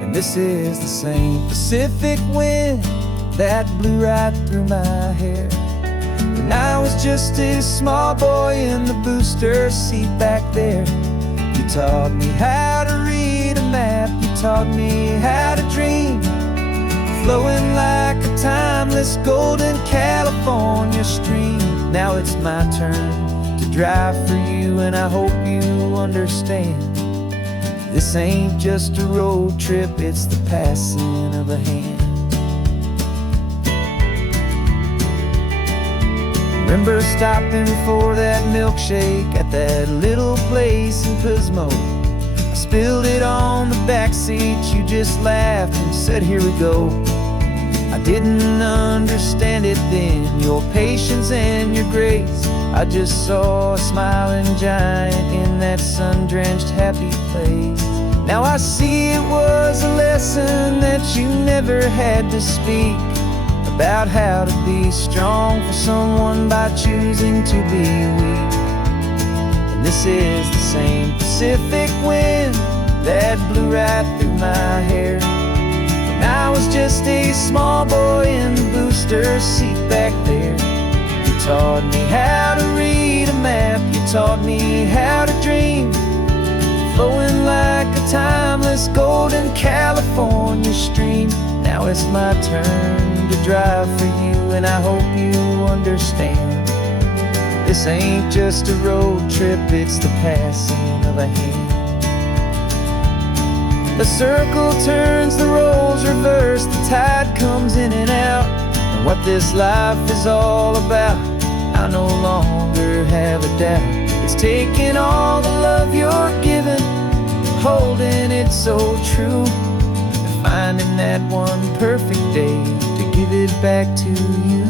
And this is the same Pacific wind that blew right through my hair when I was just a small boy in the booster seat back there. You taught me how to read a map, you taught me how to dream, flowing like a timeless golden California stream. Now it's my turn to drive for you, and I hope you understand. This ain't just a road trip, it's the passing of a hand. Remember stopping for that milkshake at that little place in Pismo? I spilled it on the back seat, you just laughed and said, "Here we go." I didn't understand it then, your patience and your grace. I just saw a smiling giant in that sun-drenched happy place. Now I see it was a lesson that you never had to speak, about how to be strong for someone by choosing to be weak. And this is the same Pacific wind that blew right through my hair I was just a small boy in the booster seat back there. You taught me how to read a map, you taught me how to dream, flowing like a timeless golden California stream. Now it's my turn to drive for you, and I hope you understand. This ain't just a road trip, it's the passing of a hand. The circle turns, the roles reverse, the tide comes in and out. And what this life is all about, I no longer have a doubt. It's taking all the love you're giving, holding it so true, and finding that one perfect day to give it back to you.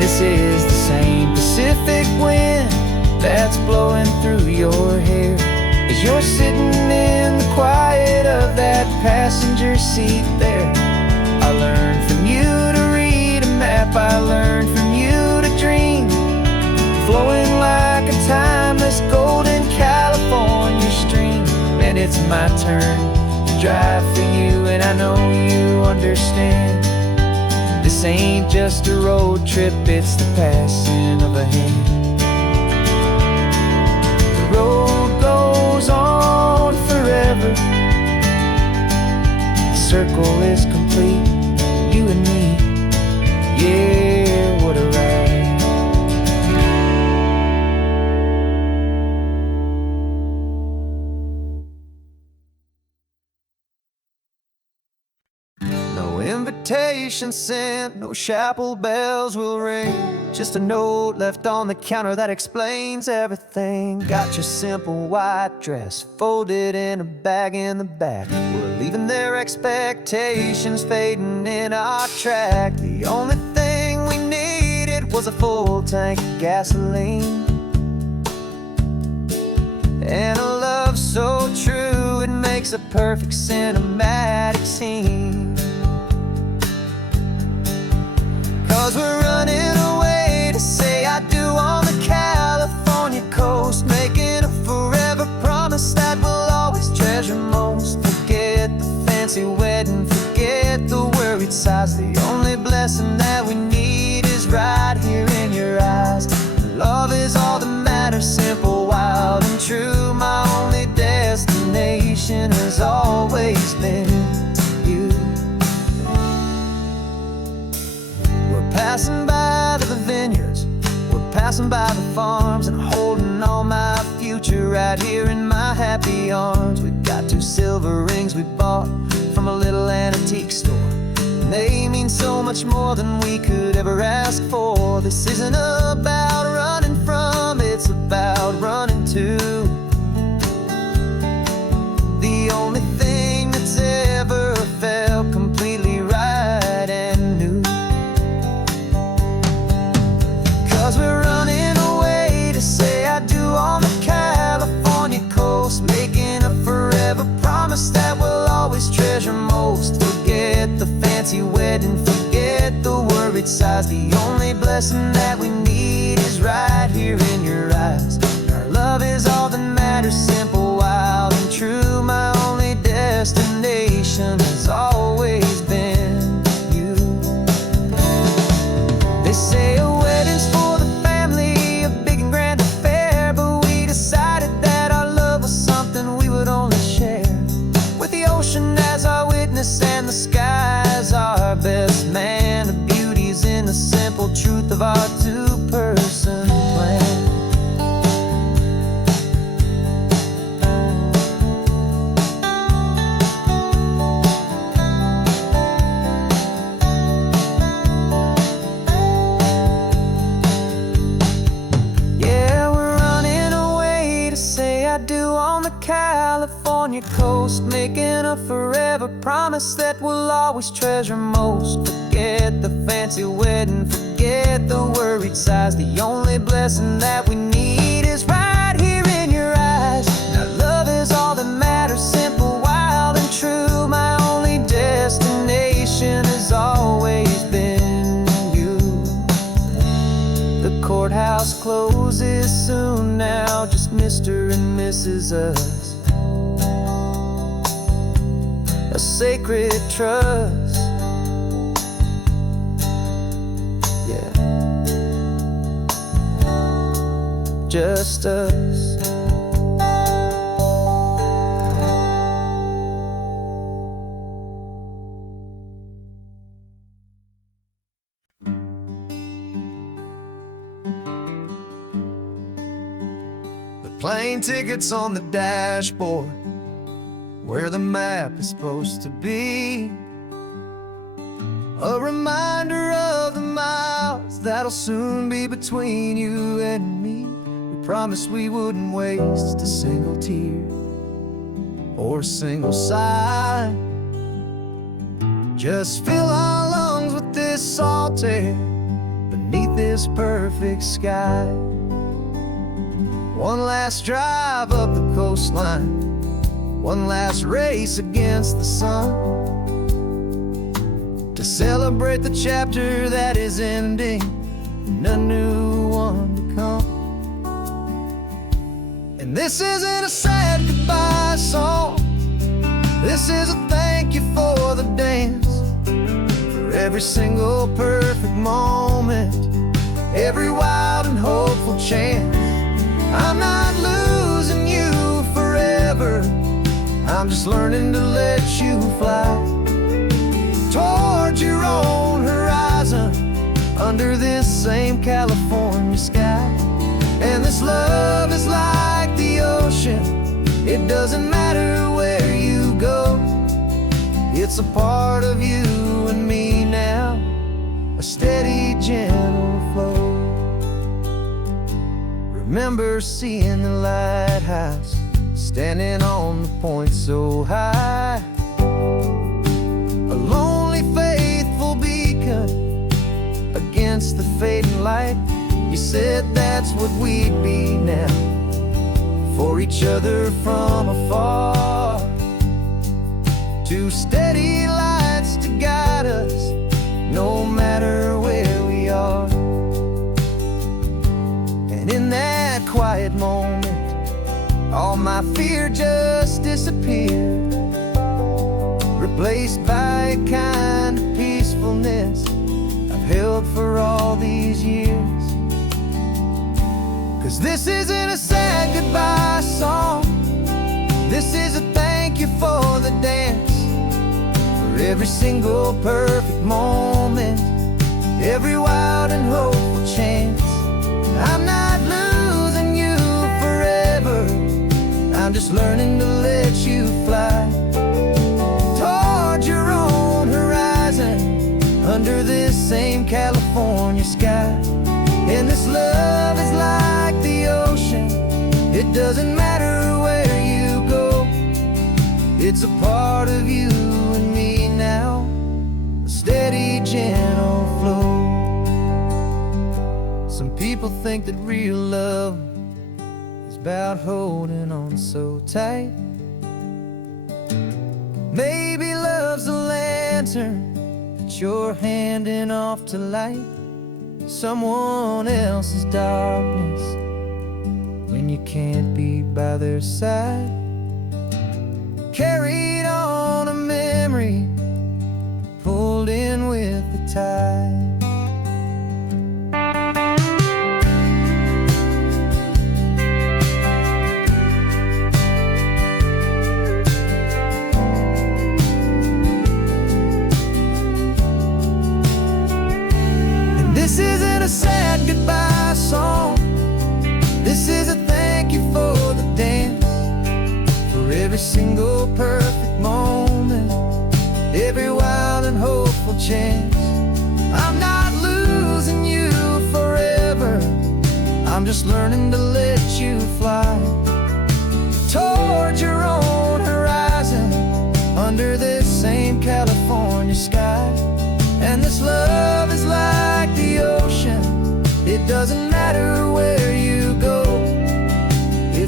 This is the same Pacific wind that's blowing through your hair as you're sitting in the quiet of that passenger seat there. I learned from you to read a map, I learned from you to dream, flowing like a timeless golden California stream. And it's my turn to drive for you, and I know you understand. This ain't just a road trip, it's the passing of a hand. The road goes on forever, the circle is complete, you and me, yeah, what a ride. No invitation sent, no chapel bells will ring, just a note left on the counter that explains everything. Got your simple white dress folded in a bag in the back. We're leaving their expectations fading in our track. The only thing we needed was a full tank of gasoline, and a love so true it makes a perfect cinematic scene. 'Cause we're running away to say I do on the California coast, making a forever promise that we'll always treasure most. Forget the fancy wedding, forget the worried sighs. The only blessing that we need is right here in your eyes. Love is all that matters, simple, wild, and true. My only destination has always been you. We're passing by the vineyards, we're passing by the farms, and holding all my future right here in my happy arms. We've got 2 silver rings we bought from a little antique store, and they mean so much more than we could ever ask for. This isn't about running from, it's about running to the only thing that's ever felt completely right and new. 'Cause we're running away to say I do on the California coast, making a forever promise that we'll always treasure most. Forget the fancy wedding, forget the worried sighs. The only blessing that we need is right here in your eyes. Our love is all that matters, simple, wild, and true. My only destination has always been you. They say a wedding's for the family, a big and grand affair, but we decided that our love was something we would only share with the ocean as our witness and the sky as our best man. The beauty's in the simple truth of our 2-person plan. Yeah, we're running away to say I do on the California coast, making a forever promise that we'll always treasure most. Forget the fancy wedding, forget forget the worried sighs. The only blessing that we need is right here in your eyes. Now love is all that matters, simple, wild, and true. My only destination has always been you. The courthouse closes soon now, just Mr. and Mrs. Us. A sacred trust. Yeah, just us. The plane tickets on the dashboard, where the map is supposed to be. A reminder of the miles that'll soon be between you and me. We promised we wouldn't waste a single tear or a single sigh. Just fill our lungs with this salt air beneath this perfect sky. One last drive up the coastline, one last race against the sun, to celebrate the chapter that is ending and a new one to come. And this isn't a sad goodbye song, this is a thank you for the dance, for every single perfect moment, every wild and hopeful chance. I'm not losing you forever, I'm just learning to let you fly toward your own horizon, under this same California sky. And this love is like the ocean, it doesn't matter where you go, it's a part of you and me now, a steady, gentle flow. Remember seeing the lighthouse, standing on the point so high, a lonely, faithful beacon against the fading light. You said that's what we'd be now, for each other from afar. Two steady lights to guide us, no matter where we are. And in that quiet moment, all my fear just disappeared, replaced by a kind of peacefulness I've held for all these years. 'Cause this isn't a sad goodbye song, this is a thank you for the dance, for every single perfect moment, every wild and hopeful chance. I'm not losing you forever, I'm just learning to let you fly toward your own horizon, under this same California sky. And this love is like the ocean, it doesn't matter where you go, it's a part of you and me now, a steady, gentle flow. Some people think that real love is about holding on so tight. Maybe love's a lantern that you're handing off to light someone else's darkness when you can't be by their side. Carried on a memory, pulled in with the tide. This isn't a sad goodbye song, this is a thank you for the dance, for every single perfect moment, every wild and hopeful chance. I'm not losing you forever, I'm just learning to let you fly toward your own horizon, under this same California sky. And this love is like the ocean,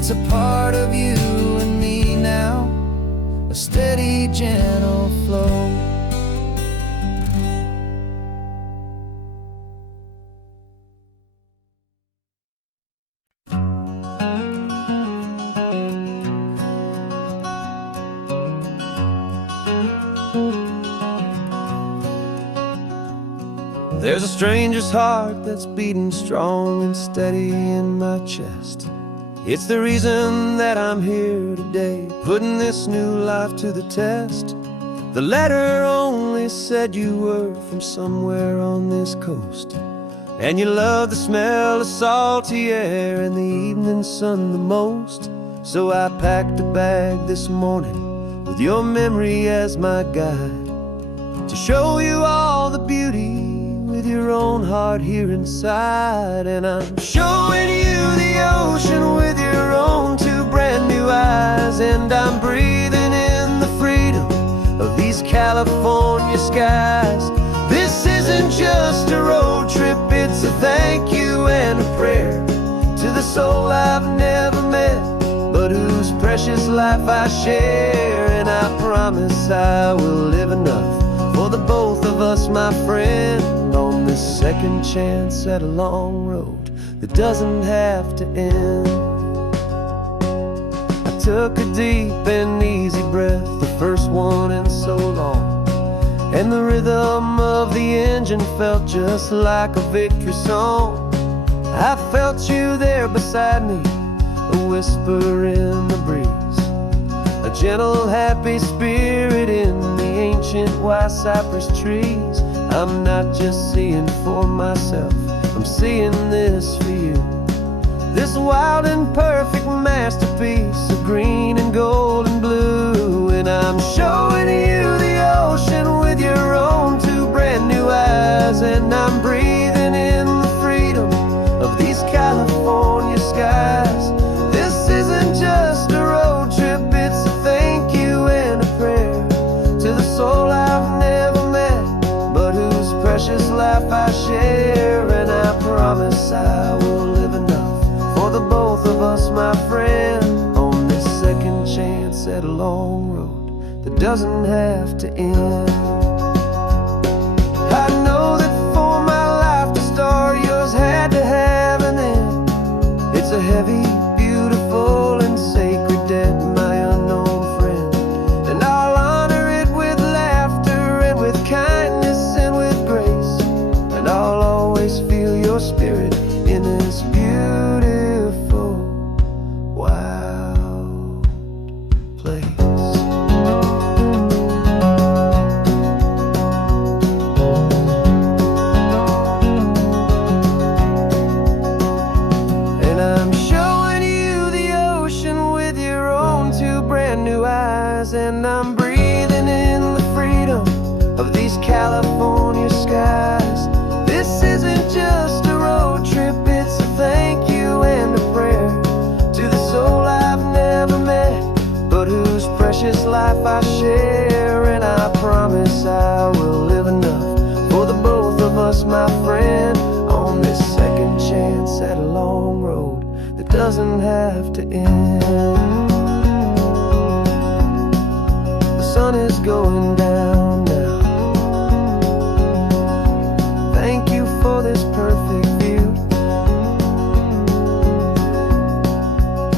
It's a part of you and me now, a steady, gentle flow. There's a stranger's heart that's beating strong and steady in my chest. It's the reason that I'm here today, putting this new life to the test. The letter only said you were from somewhere on this coast, and you love the smell of salty air and the evening sun the most. So I packed a bag this morning with your memory as my guide, to show you all the beauty with your own heart here inside. And I'm showing you the ocean with your own two brand new eyes, and I'm breathing in the freedom of these California skies. This isn't just a road trip, it's a thank you and a prayer to the soul I've never met, but whose precious life I share. And I promise I will live enough for the both of us, my friend, on this second chance at a long road that doesn't have to end. I took a deep and easy breath, the first one in so long, and the rhythm of the engine felt just like a victory song. I felt you there beside me, a whisper in the breeze, a gentle, happy spirit in the ancient white cypress trees. I'm not just seeing for myself, I'm seeing this for you. This wild and perfect masterpiece of green and gold and blue. And I'm showing you the ocean with your own two brand new eyes, and I'm breathing in the freedom of these California skies. This isn't just a road trip, it's a thank you and a prayer to the soul I've never met, but whose precious life I share. And I promise I will live enough for the both of us, my friend, on this second chance at a long road that doesn't have to end. I know that for my life to start, yours had to have an end. It's a heavy, beautiful, and sacred debt, my unknown friend, and I'll honor it with laughter and with kindness and with grace, and I'll always feel your spirit in this beautiful, wild place. And I'm showing you the ocean with your own two brand new eyes, and I'm breathing in the freedom of these California skies. This isn't just a road trip, it's a thank you and a prayer to the soul I've never met, but whose precious life I share. And I promise I will live enough for the both of us, my friend, on this second chance at a long road that doesn't have to end. The sun is going down now. Thank you for this perfect view,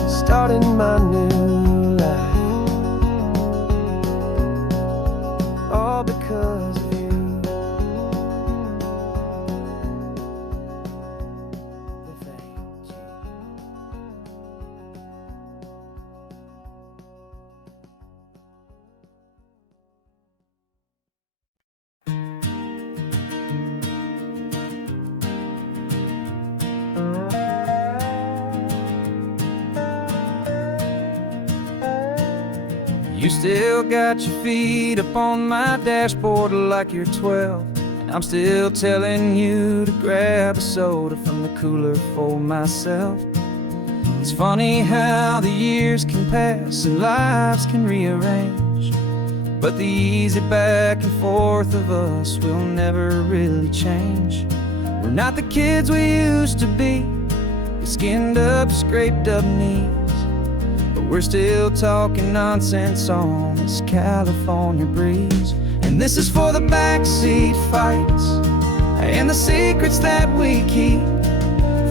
starting my new life, all because of you. Thank you. You still got your feet up on my dashboard like you're 12, and I'm still telling you to grab a soda from the cooler for myself. It's funny how the years can pass and lives can rearrange, but the easy back and forth of us will never really change. We're not the kids we used to be, with skinned up, scraped up knees, we're still talking nonsense on this California breeze. And this is for the backseat fights and the secrets that we keep,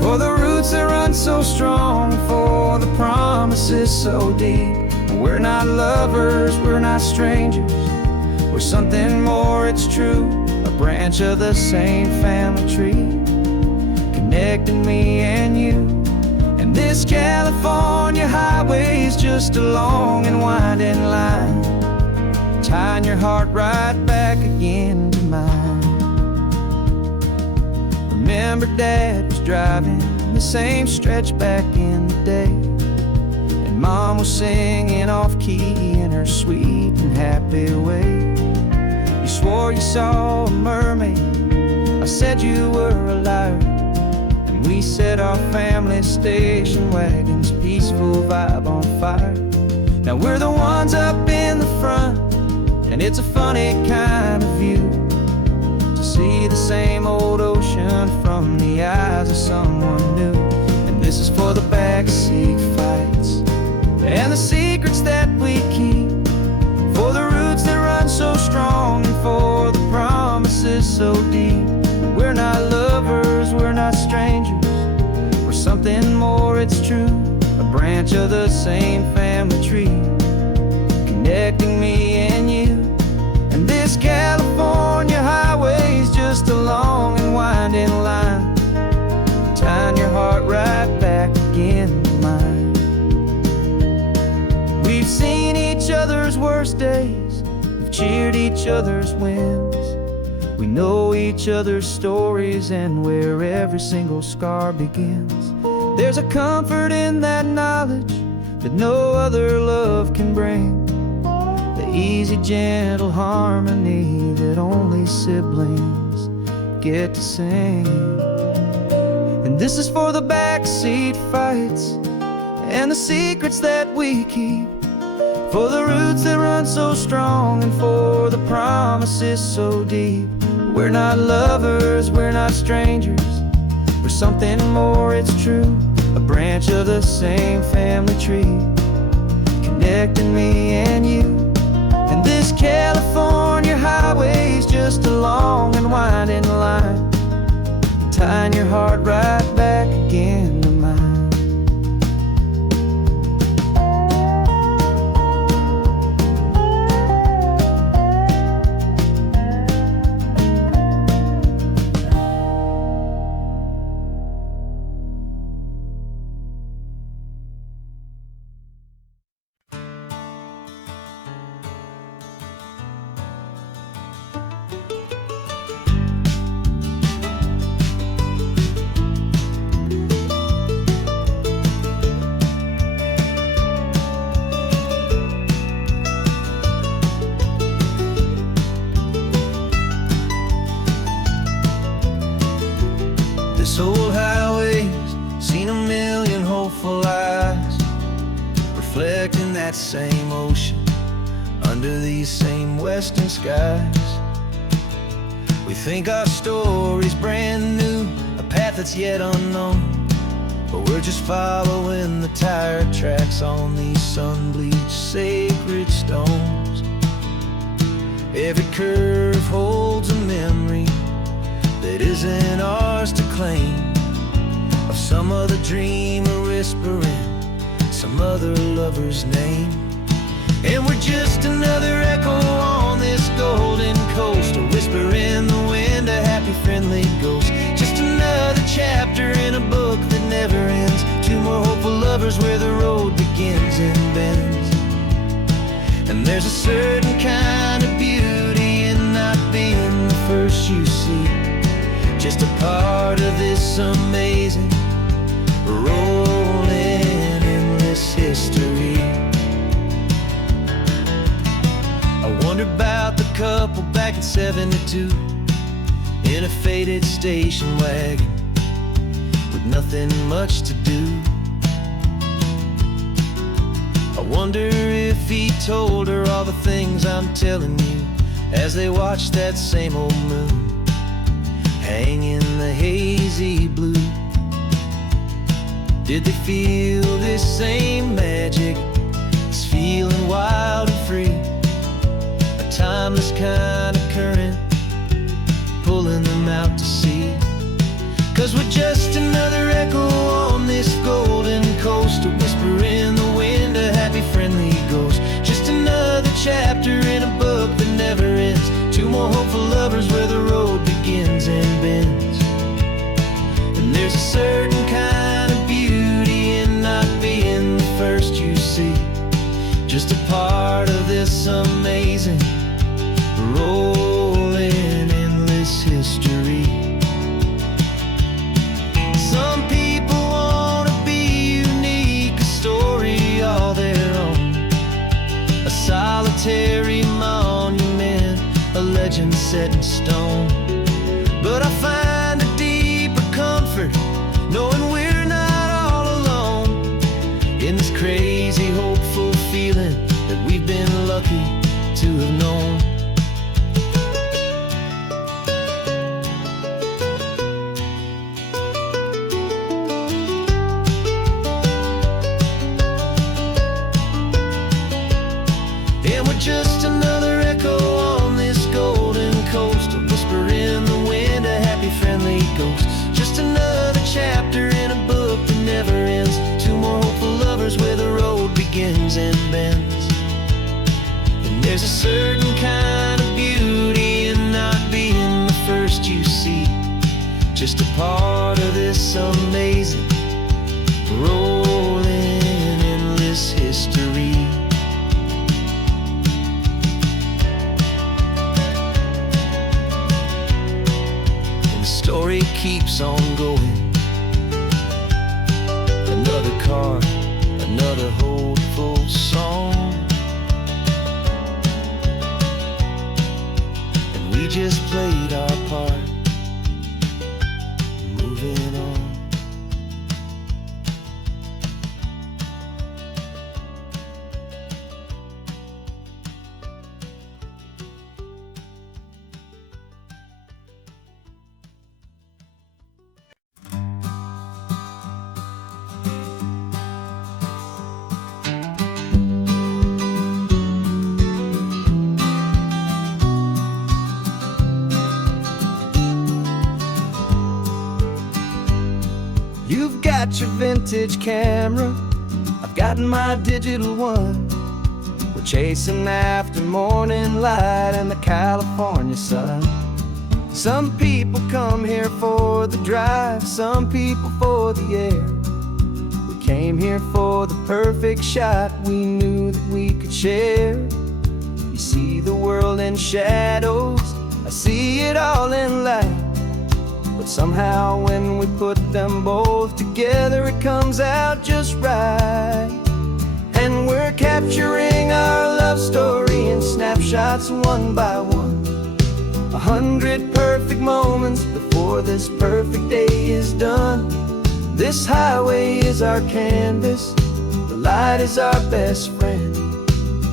for the roots that run so strong, for the promises so deep. We're not lovers, we're not strangers, we're something more, it's true. A branch of the same family tree, connecting me and you. And this California highway is just a long and winding line, tying your heart right back again to mine. Remember Dad was driving the same stretch back in the day, and Mom was singing off-key in her sweet and happy way. You swore you saw a mermaid, I said you were a liar, and we set our family station wagon's peaceful vibe on fire. Now we're the ones up in the front, and it's a funny kind of view to see the same old ocean from the eyes of someone new. And this is for the backseat fights and the secrets that we keep, for the roots that run so strong, and for the promises so deep. We're not lovers, we're not strangers, we're something more, it's true. A branch of the same family tree, connecting me and you. And this California highway is just a long and winding line, tying your heart right back again to mine. We've seen each other's worst days, we've cheered each other's wins. We know each other's stories and where every single scar begins. There's a comfort in that knowledge that no other love can bring, the easy, gentle harmony that only siblings get to sing. And this is for the backseat fights and the secrets that we keep, for the roots that run so strong, and for the promises so deep. We're not lovers, we're not strangers, we're something more, it's true. A branch of the same family tree, connecting me and you. And this California highway is just a long and winding line, tying your heart right back again to mine. This old highway's seen a million hopeful eyes, reflecting that same ocean under these same western skies. We think our story's brand new, a path that's yet unknown, but we're just following the tire tracks on these sun-bleached sacred stones. Every curve holds a memory that isn't ours to claim, of some other dreamer whispering some other lover's name. And we're just another echo on this golden coast, a whisper in the wind, a happy friendly ghost. Just another chapter in a book that never ends, two more hopeful lovers where the road begins and bends. And there's a certain kind of beauty in not being the first you see, just a part of this amazing, rolling, endless history. I wonder about the couple back in '72 in a faded station wagon with nothing much to do. I wonder if he told her all the things I'm telling you as they watched that same old moon hang in the hazy blue. Did they feel this same magic Cause we're just another echo on this golden coast, a whisper in the wind, a happy friendly ghost. Just another chapter in a book that never ends. Two more hopeful lovers where the road begins and bends. And there's a certain kind of beauty in not being the first you see. Just a part of this amazing, rolling, endless history. Some people want to be unique, a story all their own, a solitary monument, a legend set in stone. But I find a deeper comfort knowing we're not all alone in this crazy, hopeful feeling that we've been lucky to have known. And we're just another echo on this golden coast, a whisper in the wind, a happy friendly ghost. Just another chapter in a book that never ends. Two more hopeful lovers where the road begins and bends. And there's a certain kind of beauty in not being the first you see. Just a part of this amazing, rolling, endless history. And the story keeps on going. Another card, another hopeful song, and we just played our part, moving on. You've got your vintage camera, I've got my digital one. We're chasing after morning light and the California sun. Some people come here for the drive, some people for the air. We came here for the perfect shot we knew that we could share. You see the world in shadows, I see it all in light. But somehow when we put them both together, it comes out just right. And we're capturing our love story in snapshots one by one. 100 perfect moments before this perfect day is done. This highway is our canvas, the light is our best friend,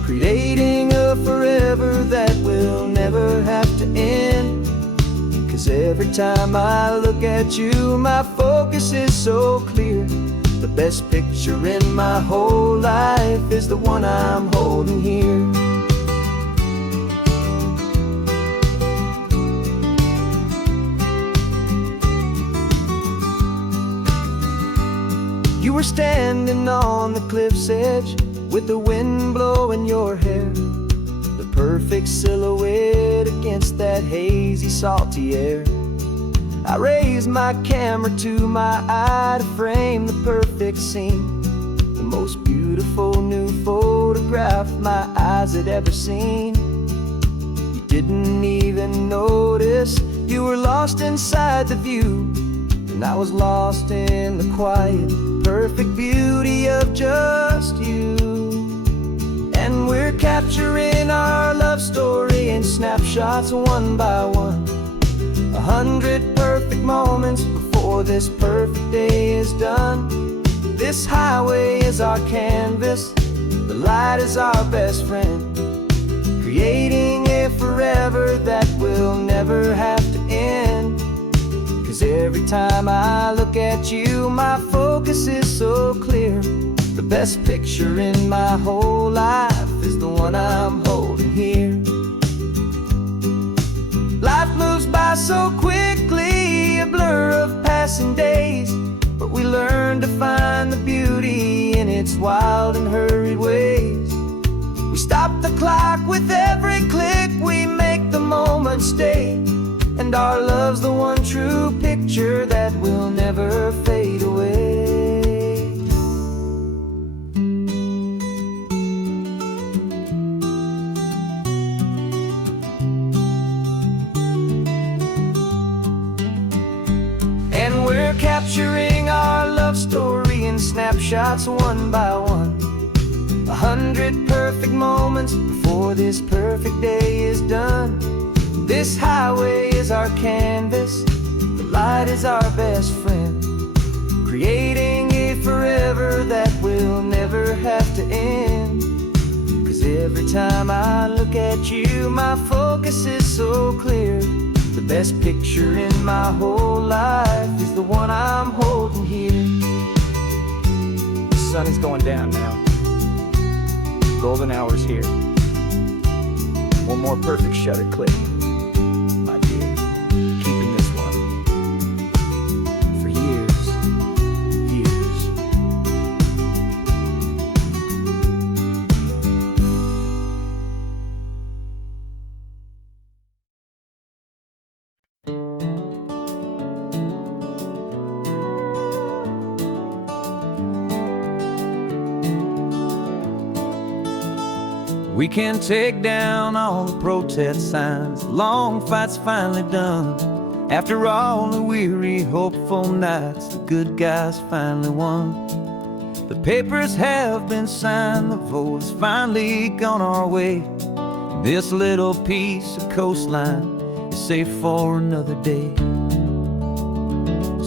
creating a forever that will never have to end. 'Cause every time I look at you, my focus is so clear. The best picture in my whole life is the one I'm holding here. You were standing on the cliff's edge with the wind blowing your hair, the perfect silhouette against that hazy, salty air. I raised my camera to my eye to frame the perfect scene, the most beautiful new photograph my eyes had ever seen. You didn't even notice you were lost inside the view, and I was lost in the quiet, perfect beauty of just you. And we're capturing our love story in snapshots one by one. 100 perfect moments before this perfect day is done. This highway is our canvas, the light is our best friend, creating a forever that will never have to end. 'Cause every time I look at you, my focus is so clear. The best picture in my whole life is the one I'm holding here. Life moves by so quickly, a blur of past passing days, but we learn to find the beauty in its wild and hurried ways. We stop the clock with every click, we make the moment stay, and our love's the one true picture that will never fade away. And we're capturing our love story in snapshots one by one. 100 perfect moments before this perfect day is done. This highway is our canvas, the light is our best friend, creating a forever that will never have to end. 'Cause every time I look at you, my focus is so clear. The best picture in my whole life is the one I'm holding here. The sun is going down now. Golden hour's here. One more perfect shutter click, my dear. Keeping this one for years, years. We can take down all the protest signs, long fight's finally done. After all the weary, hopeful nights, the good guys finally won. The papers have been signed, the vote has finally gone our way. This little piece of coastline is safe for another day.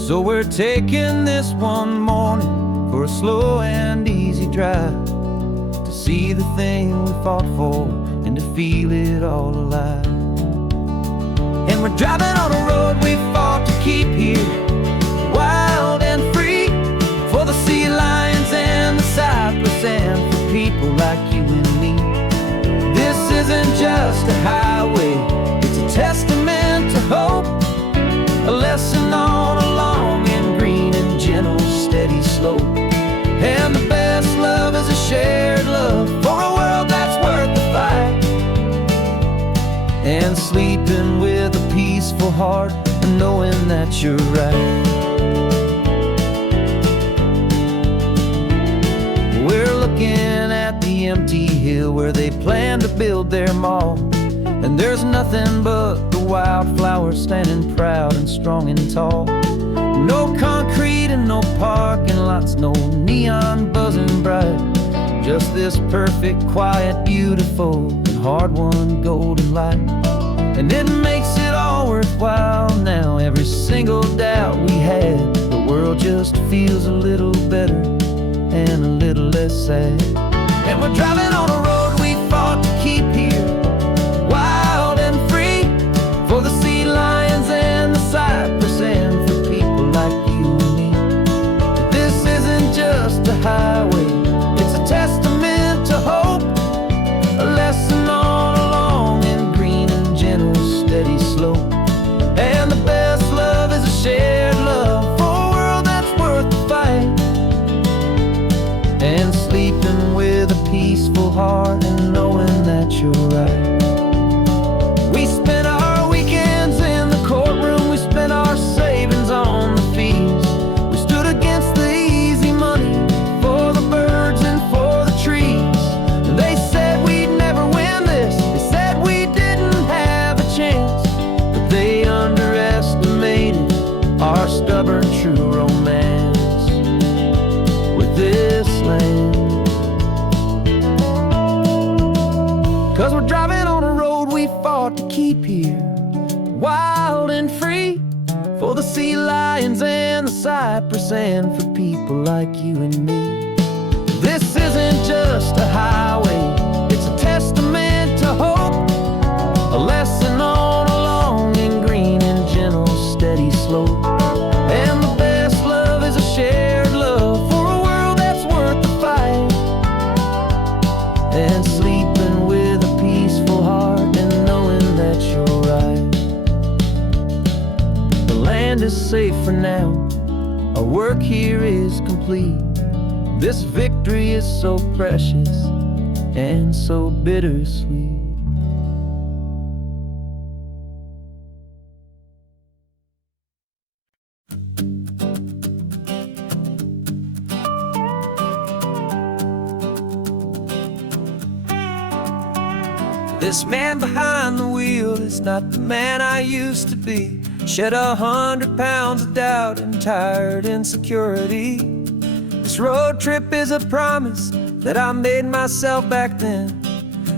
So we're taking this one morning for a slow and easy drive, see the thing we fought for and to feel it all alive. And we're driving on a road we fought to keep here, wild and free, for the sea lions and the cypress and for people like you and me. This isn't just a highway, it's a testament to hope, a lesson on a long and green and gentle steady slope. And the best love is a shared love for a world that's worth the fight, and sleeping with a peaceful heart and knowing that you're right. We're looking at the empty hill where they plan to build their mall, and there's nothing but the wildflowers standing proud and strong and tall. No concrete and no parking lots, no neon buzzing bright, just this perfect, quiet, beautiful, and hard-won golden light. And it makes it all worthwhile now, every single doubt we had. The world just feels a little better and a little less sad. And we're driving on a road we fought to keep here, wild and free, for the sea lions and the cypress and for people like you and me. This isn't just a highway, it's a testament to hope, a lesson on a long and green and gentle steady slope. And the best love is a shared love for a world that's worth the fight, and sleeping with a peaceful heart and knowing that you're right. We spent our weekends in the courtroom, we spent our savings on the fees. We stood against the easy money for the birds and for the trees. And they said we'd never win this, they said we didn't have a chance, but they underestimated our stubborn true romance with this land. 'Cause we're driving on a road we fought to keep here, wild and free, for the sea lions and the cypress and for people like you and me. This isn't just a highway, it's a testament to hope, a lesson on a long and green and gentle steady slope. And the best love is a shared love for a world that's worth the fight, and sleeping with a peaceful heart and knowing that you're right. The land is safe for now, work here is complete. This victory is so precious and so bittersweet. This man behind the wheel is not the man I used to be. Shed 100 pounds of doubt and tired insecurity. This road trip is a promise that I made myself back then,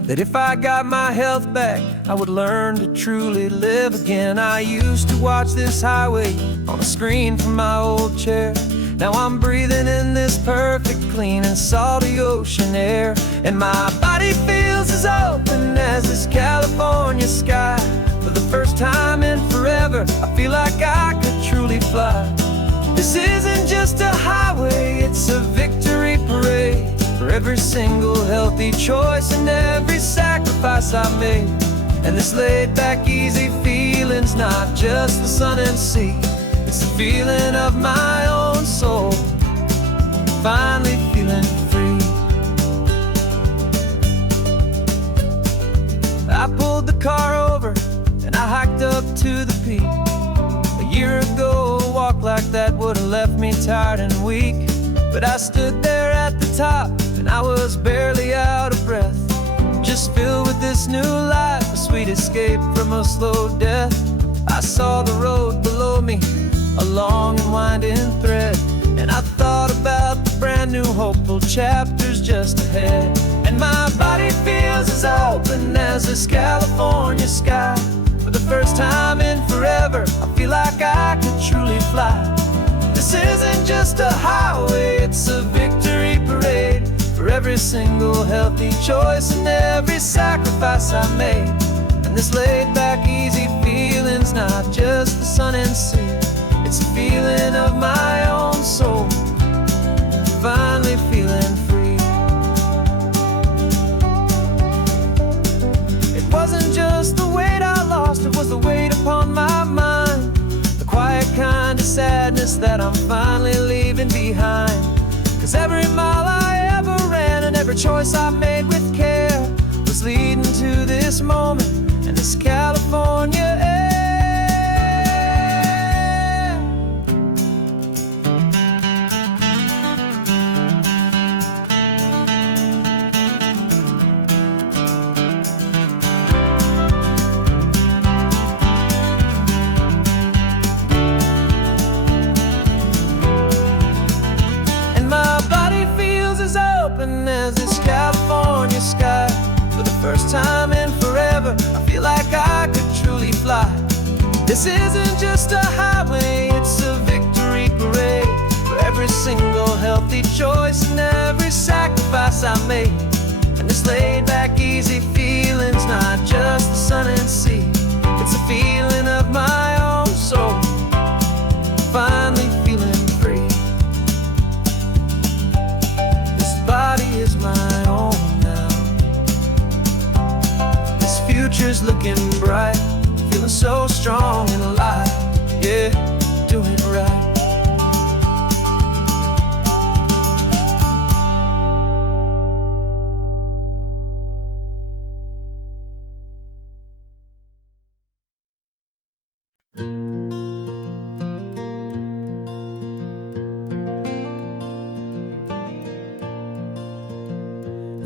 that if I got my health back, I would learn to truly live again. I used to watch this highway on a screen from my old chair. Now I'm breathing in this perfect, clean and salty ocean air. And my body feels as open as this California sky. For the first time in forever, I feel like I could truly fly. This isn't just a highway, it's a victory parade. For every single healthy choice and every sacrifice I made. And this laid back, easy feeling's not just the sun and sea. It's the feeling of my own soul, finally feeling free. I pulled the car over and I hiked up to the peak. A year ago, a walk like that would have left me tired and weak. But I stood there at the top and I was barely out of breath, just filled with this new life, a sweet escape from a slow death. I saw the road below me, a long and winding thread, and I thought about the brand new hopeful chapters just ahead. And my body feels as open as this California sky. For the first time in forever, I feel like I could truly fly. This isn't just a highway, it's a victory parade. For every single healthy choice and every sacrifice I made. And this laid back, easy feeling's not just the sun and sea. It's a feeling of my own soul, finally feeling free. It wasn't just the weight I lost, it was the weight upon my mind. The quiet kind of sadness that I'm finally leaving behind. 'Cause every mile I ever ran and every choice I made with care was leading to this moment and this California air. As this California sky. For the first time in forever, I feel like I could truly fly. This isn't just a highway, it's a victory parade. For every single healthy choice and every sacrifice I made. And this laid back, easy feeling's not just the sun and sea. It's a feeling of my own soul, finally feeling free. Body is my own now. This future's looking bright, feeling so strong and alive. Yeah, doing it right.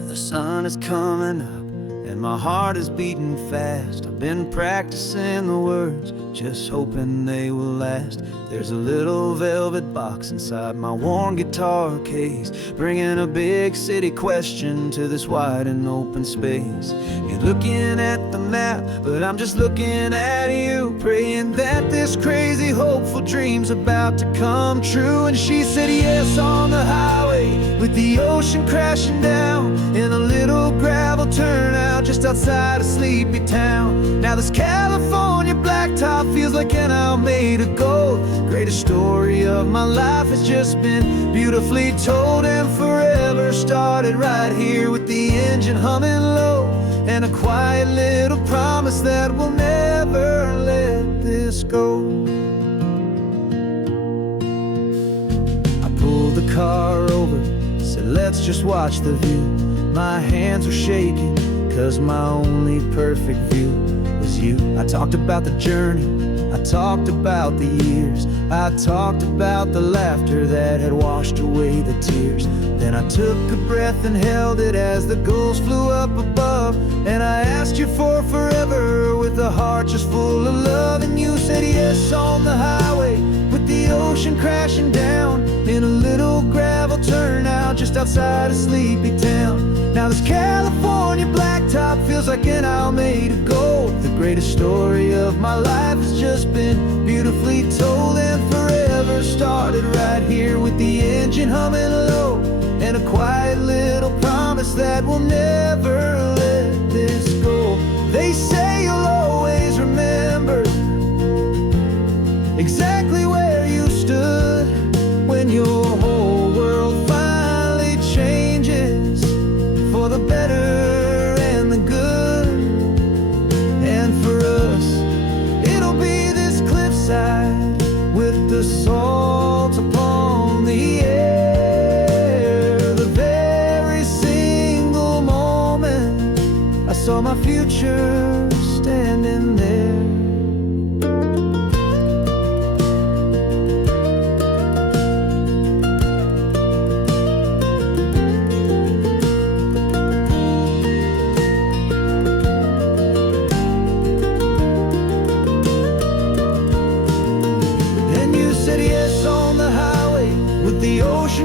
The sun is coming up and my heart is beating fast. I've been practicing the words, just hoping they will last. There's a little velvet box inside my worn guitar case, bringing a big city question to this wide and open space. You're looking at the map, but I'm just looking at you, praying that this crazy hopeful dream's about to come true. And she said yes on the highway, with the ocean crashing down in a little gravel turnout just outside a sleepy town. Now this California blacktop feels like an owl made of gold. Greatest story of my life has just been beautifully told, and forever started right here with the engine humming low, and a quiet little promise that we'll never let this go. car over, said let's just watch the view. My hands were shaking, cause my only perfect view was you. I talked about the journey, I talked about the years, I talked about the laughter that had washed away the tears. Then I took a breath and held it as the gulls flew up above, and I asked you for forever with a heart just full of love. And you said yes on the highway with the ocean crashing down in a little gravel turnout just outside of Sleepy Town. Now this California blacktop feels like an isle made of gold. The greatest story of my life has just been beautifully told, and forever started right here with the engine humming low, and a quiet little promise that we'll never let this go. They say you'll always remember exactly where you stood when your whole world finally changes for the better and the good. And for us, it'll be this cliffside with the salt upon the air. The very single moment I saw my future standing there.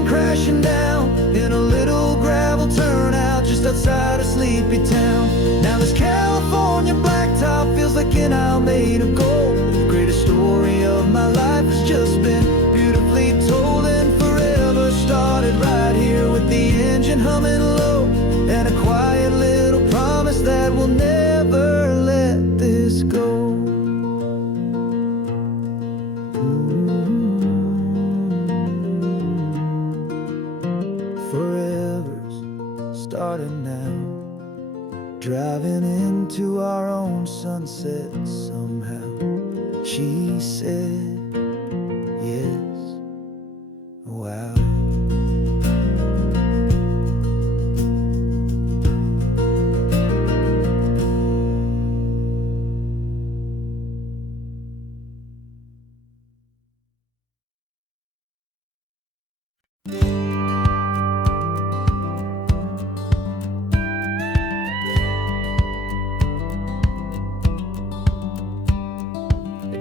Crashing down in a little gravel turnout just outside of Sleepy Town. Now this California blacktop feels like an isle made of gold. The greatest story of my life has just been beautifully told, and forever started right here with the engine humming low, and a quiet little promise that we'll never let this go. Starting now, driving into our own sunset somehow. She said yes. Wow.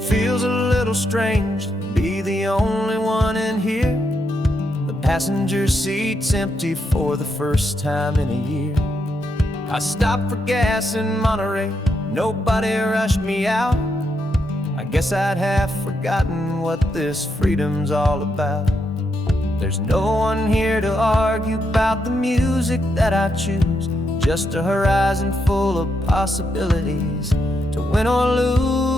Feels a little strange to be the only one in here. The passenger seat's empty for the first time in a year. I stopped for gas in Monterey, nobody rushed me out. I guess I'd have forgotten what this freedom's all about. There's no one here to argue about the music that I choose, just a horizon full of possibilities to win or lose.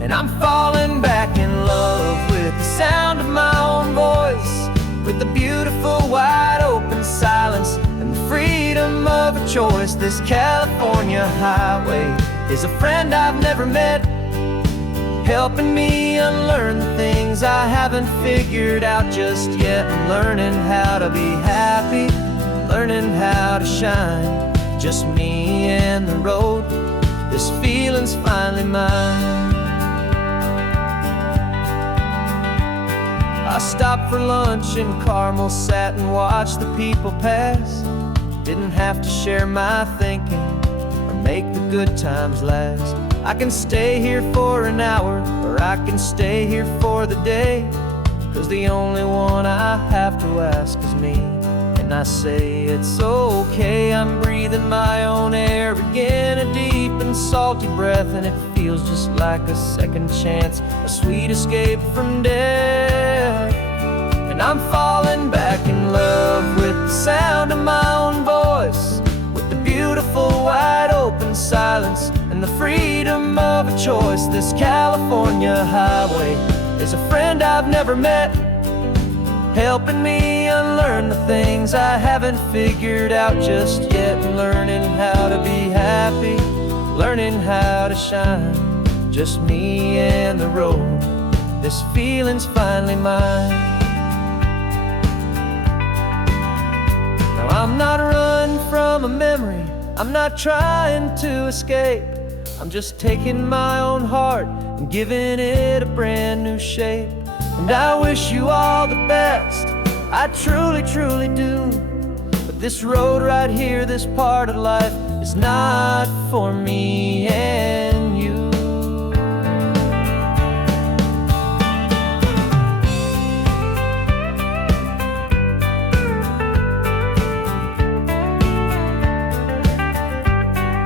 And I'm falling back in love with the sound of my own voice, with the beautiful wide open silence and the freedom of a choice. This California highway is a friend I've never met, helping me unlearn the things I haven't figured out just yet, and learning how to be happy, learning how to shine, just me and the road. This feeling's finally mine. I stopped for lunch in Carmel, sat and watched the people pass. Didn't have to share my thinking or make the good times last. I can stay here for an hour, or I can stay here for the day, 'cause the only one I have to ask is me. And I say it's okay, I'm breathing my own air again, a deep and salty breath, and it feels just like a second chance, a sweet escape from death. And I'm falling back in love with the sound of my own voice, with the beautiful wide open silence and the freedom of a choice. This California highway is a friend I've never met, helping me unlearn the things I haven't figured out just yet, and learning how to be happy, learning how to shine, just me and the road. This feeling's finally mine. I'm not running from a memory, I'm not trying to escape. I'm just taking my own heart and giving it a brand new shape. And I wish you all the best, I truly, truly do. But this road right here, this part of life, is not for me and you.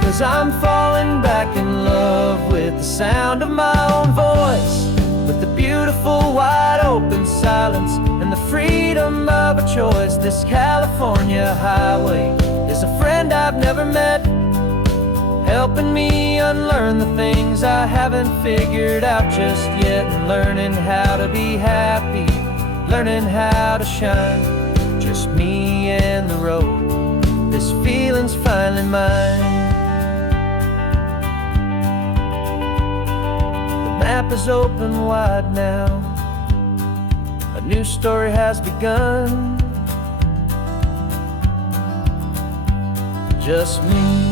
'Cause I'm falling back in love with the sound of my own voice, with the beautiful wide open silence and the freedom of a choice. This California highway is a friend I've never met, helping me unlearn the things I haven't figured out just yet, and learning how to be happy, learning how to shine. Just me and the road, this feeling's finally mine. The map is open wide now, a new story has begun. Just me.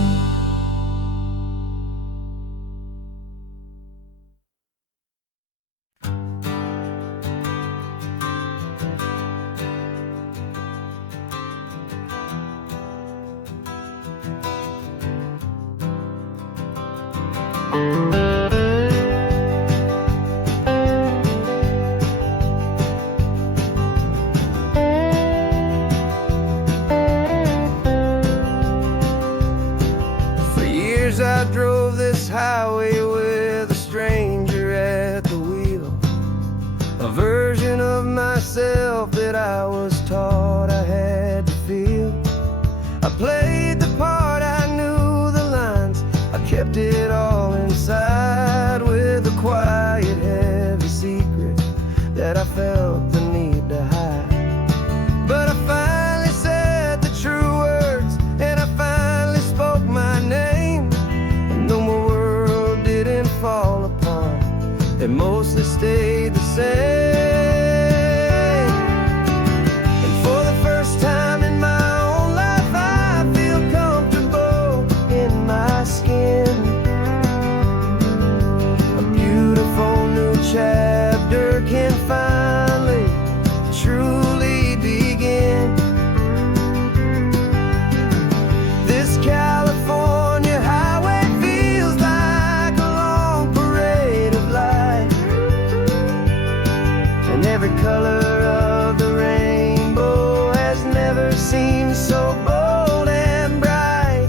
I drove this highway with a stranger at the wheel, a version of myself that I was taught I had to feel. I played the part, I knew the lines, I kept it all inside, with a quiet, heavy secret that I felt the need to hide. But I finally said the true words, and I finally spoke my name. Fall apart, it mostly stayed the same. And for the first time in my own life, I feel comfortable in my skin. A beautiful new chapter can finally, truly begin. This California highway feels like a long parade of light, and every color of the rainbow has never seemed so bold and bright.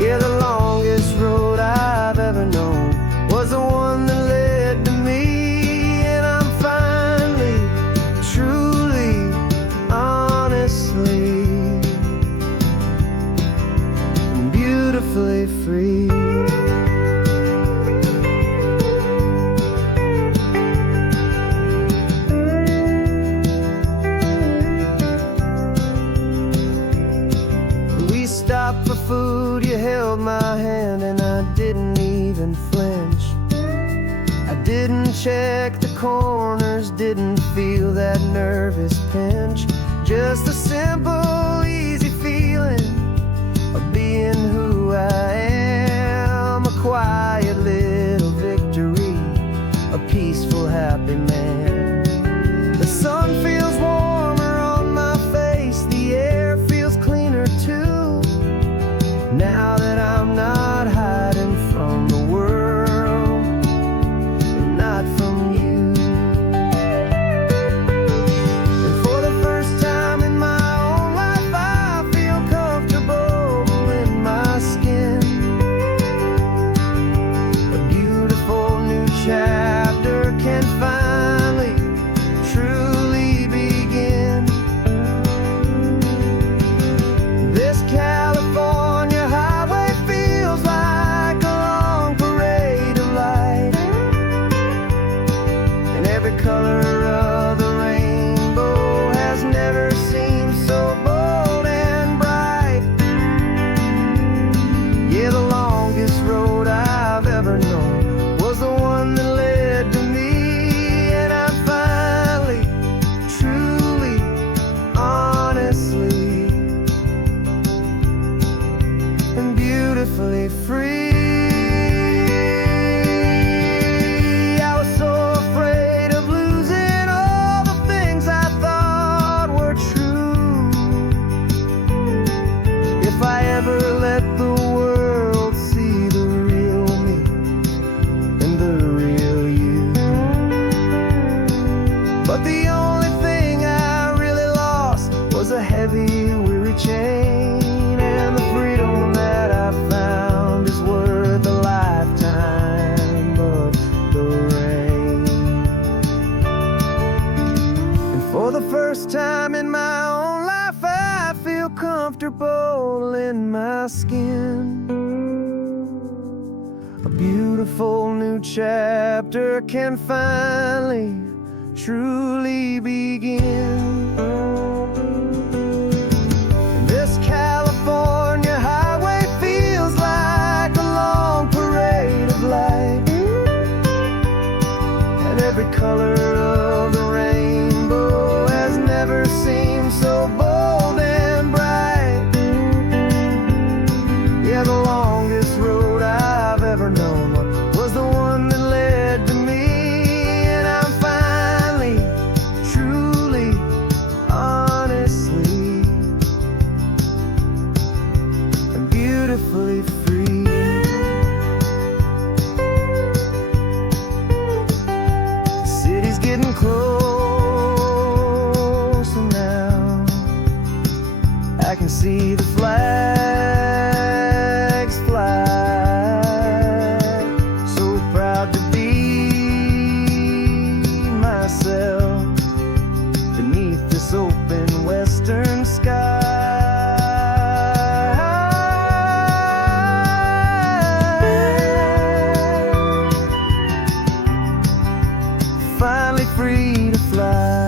Yeah, the longest road I've ever known was the one that led to me, and I'm finally, truly, honestly, beautifully free. We stopped for food, you held my hand, and I didn't even flinch. I didn't check the corners, didn't feel that nervous pinch. Just a simple, easy feeling of being who I am, a quiet little victory, a peaceful, happy man. The sun feels warmer on my face, the air feels cleaner too, now that I'm not hiding from the world and not from you. And for the first time in my own heavy, weary chain, and the freedom that I found is worth a lifetime of the rain. And for the first time in my own life, I feel comfortable in my skin. A beautiful new chapter can finally, truly begin. This California highway feels like a long parade of light, and every color of the rainbow has never seemed so bold and bright. Yeah, the longest road I've ever known was the one that led to me, and I'm finally, truly, honestly, and beautifully free. The city's getting closer now. I can see the flags fly. So proud to be myself beneath this open western sky. Finally free to fly.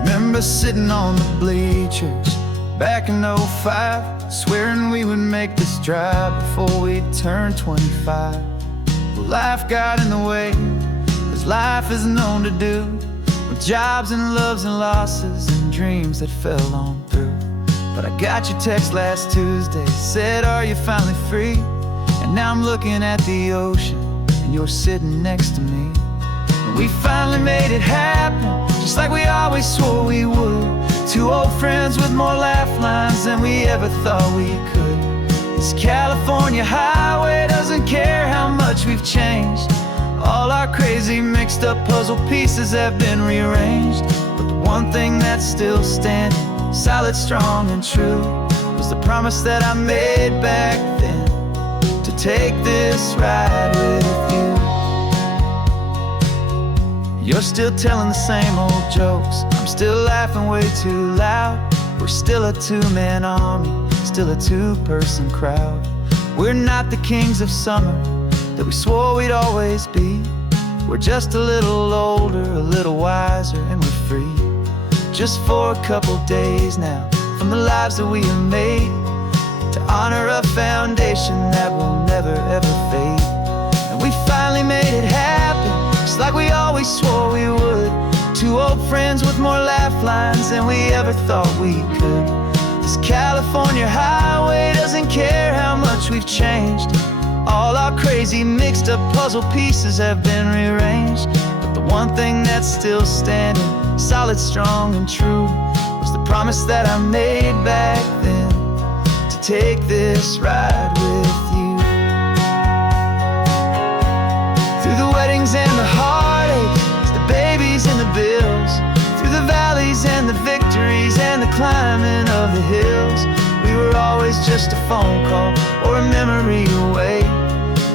Remember sitting on the bleachers back in '05, swearing we would make this drive before we turned 25. Well, life got in the way, as life is known to do, with jobs and loves and losses and dreams that fell on through. But I got your text last Tuesday, said, are you finally free? And now I'm looking at the ocean, and you're sitting next to me. And we finally made it happen, just like we always swore we would. Two old friends with more laugh lines than we ever thought we could. This California highway doesn't care how much we've changed. All our crazy mixed up puzzle pieces have been rearranged. But the one thing that's still standing, solid, strong, and true, was the promise that I made back then, to take this ride with you. You're still telling the same old jokes, I'm still laughing way too loud. We're still a two-man army, still a two-person crowd. We're not the kings of summer that we swore we'd always be. We're just a little older, a little wiser, and we're free. Just for a couple days now, from the lives that we have made, to honor a foundation that will never ever fade. And we finally made it happen, just like we always swore we would. Two old friends with more laugh lines than we ever thought we could. This California highway doesn't care how much we've changed. All our crazy mixed up puzzle pieces have been rearranged. But the one thing that's still standing, solid, strong, and true, was the promise that I made back then, to take this ride with you. Through the weddings and the heartaches, the babies and the bills, through the valleys and the victories and the climbing of the hills, we were always just a phone call or a memory away,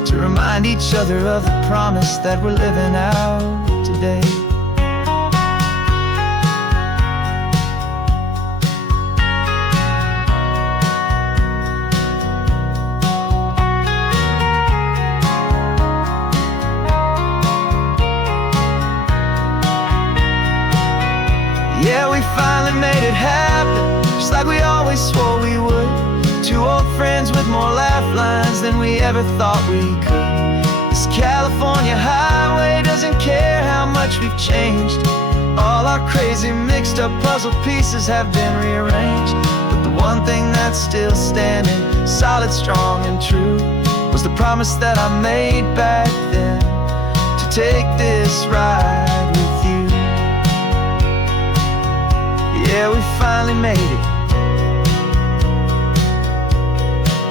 to remind each other of the promise that we're living out today. Yeah, we finally made it happen, just like we always swore we would. Two old friends with more laugh lines than we ever thought we could. This California highway doesn't care how much we've changed. All our crazy mixed up puzzle pieces have been rearranged. But the one thing that's still standing, solid, strong, and true, was the promise that I made back then, to take this ride with you. Yeah, we finally made it,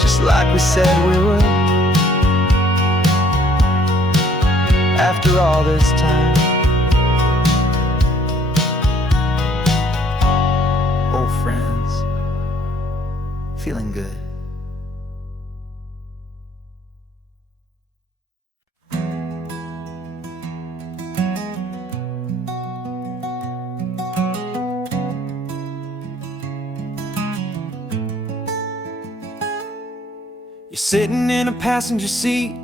just like we said we would. After all this time, old friends, feeling good. You're sitting in a passenger seat,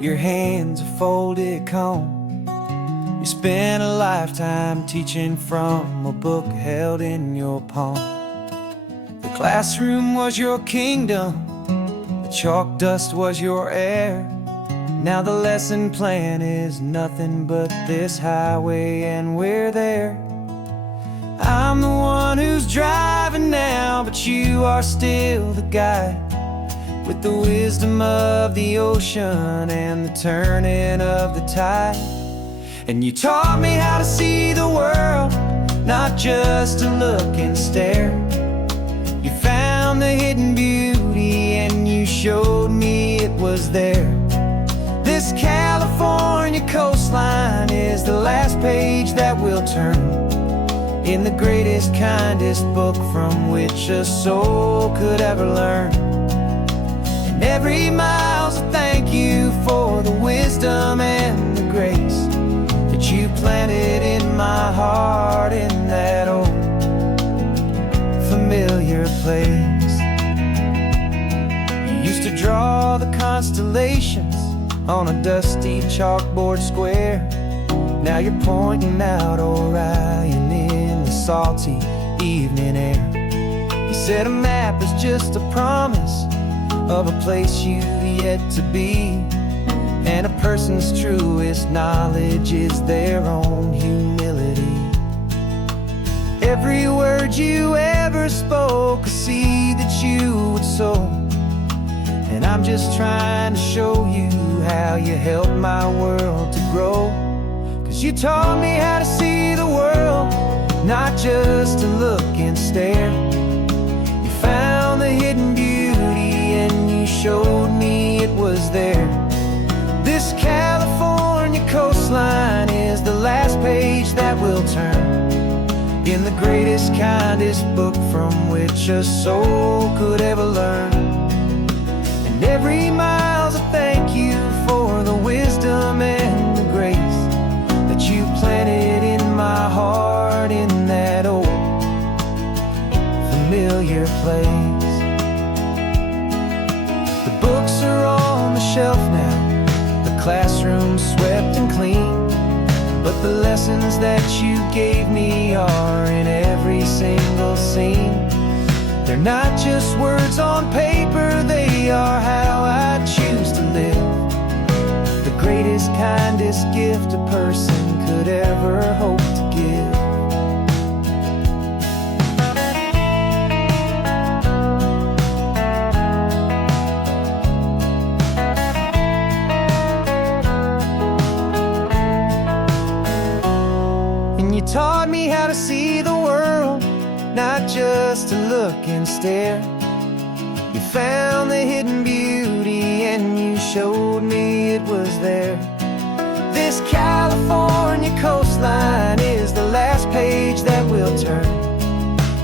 your hands are folded calm. You spent a lifetime teaching from a book held in your palm. The classroom was your kingdom, the chalk dust was your air. Now the lesson plan is nothing but this highway, and we're there. I'm the one who's driving now, but you are still the guide, with the wisdom of the ocean and the turning of the tide. And you taught me how to see the world, not just to look and stare. You found the hidden beauty and you showed me it was there. This California coastline is the last page that we'll turn in the greatest, kindest book from which a soul could ever learn. Every mile's a thank you for the wisdom and the grace that you planted in my heart, in that old familiar place. You used to draw the constellations on a dusty chalkboard square. Now you're pointing out Orion in the salty evening air. You said a map is just a promise of a place you've yet to be, and a person's truest knowledge is their own humility. Every word you ever spoke, a seed that you would sow, and I'm just trying to show you how you helped my world to grow. 'Cause you taught me how to see the world, not just to look and stare. You found the hidden beauty and you showed me it was there. This California coastline is the last page that we'll turn in the greatest, kindest book from which a soul could ever learn. And every mile's a thank you for the wisdom and the grace that you planted in my heart, in that old familiar place. The books are on the shelf now, the classroom's swept and clean, but the lessons that you gave me are in every single scene. They're not just words on paper, they are how I choose to live. The greatest, kindest gift a person could ever hope to give. You taught me how to see the world, not just to look and stare. You found the hidden beauty and you showed me it was there. This California coastline is the last page that we'll turn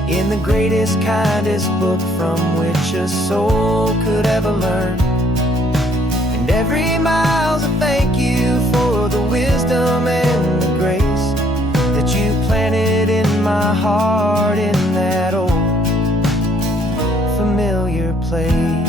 in the greatest, kindest book from which a soul could ever learn. And every mile's a thank you for the wisdom and the grace that you planted in my heart, in that old familiar place.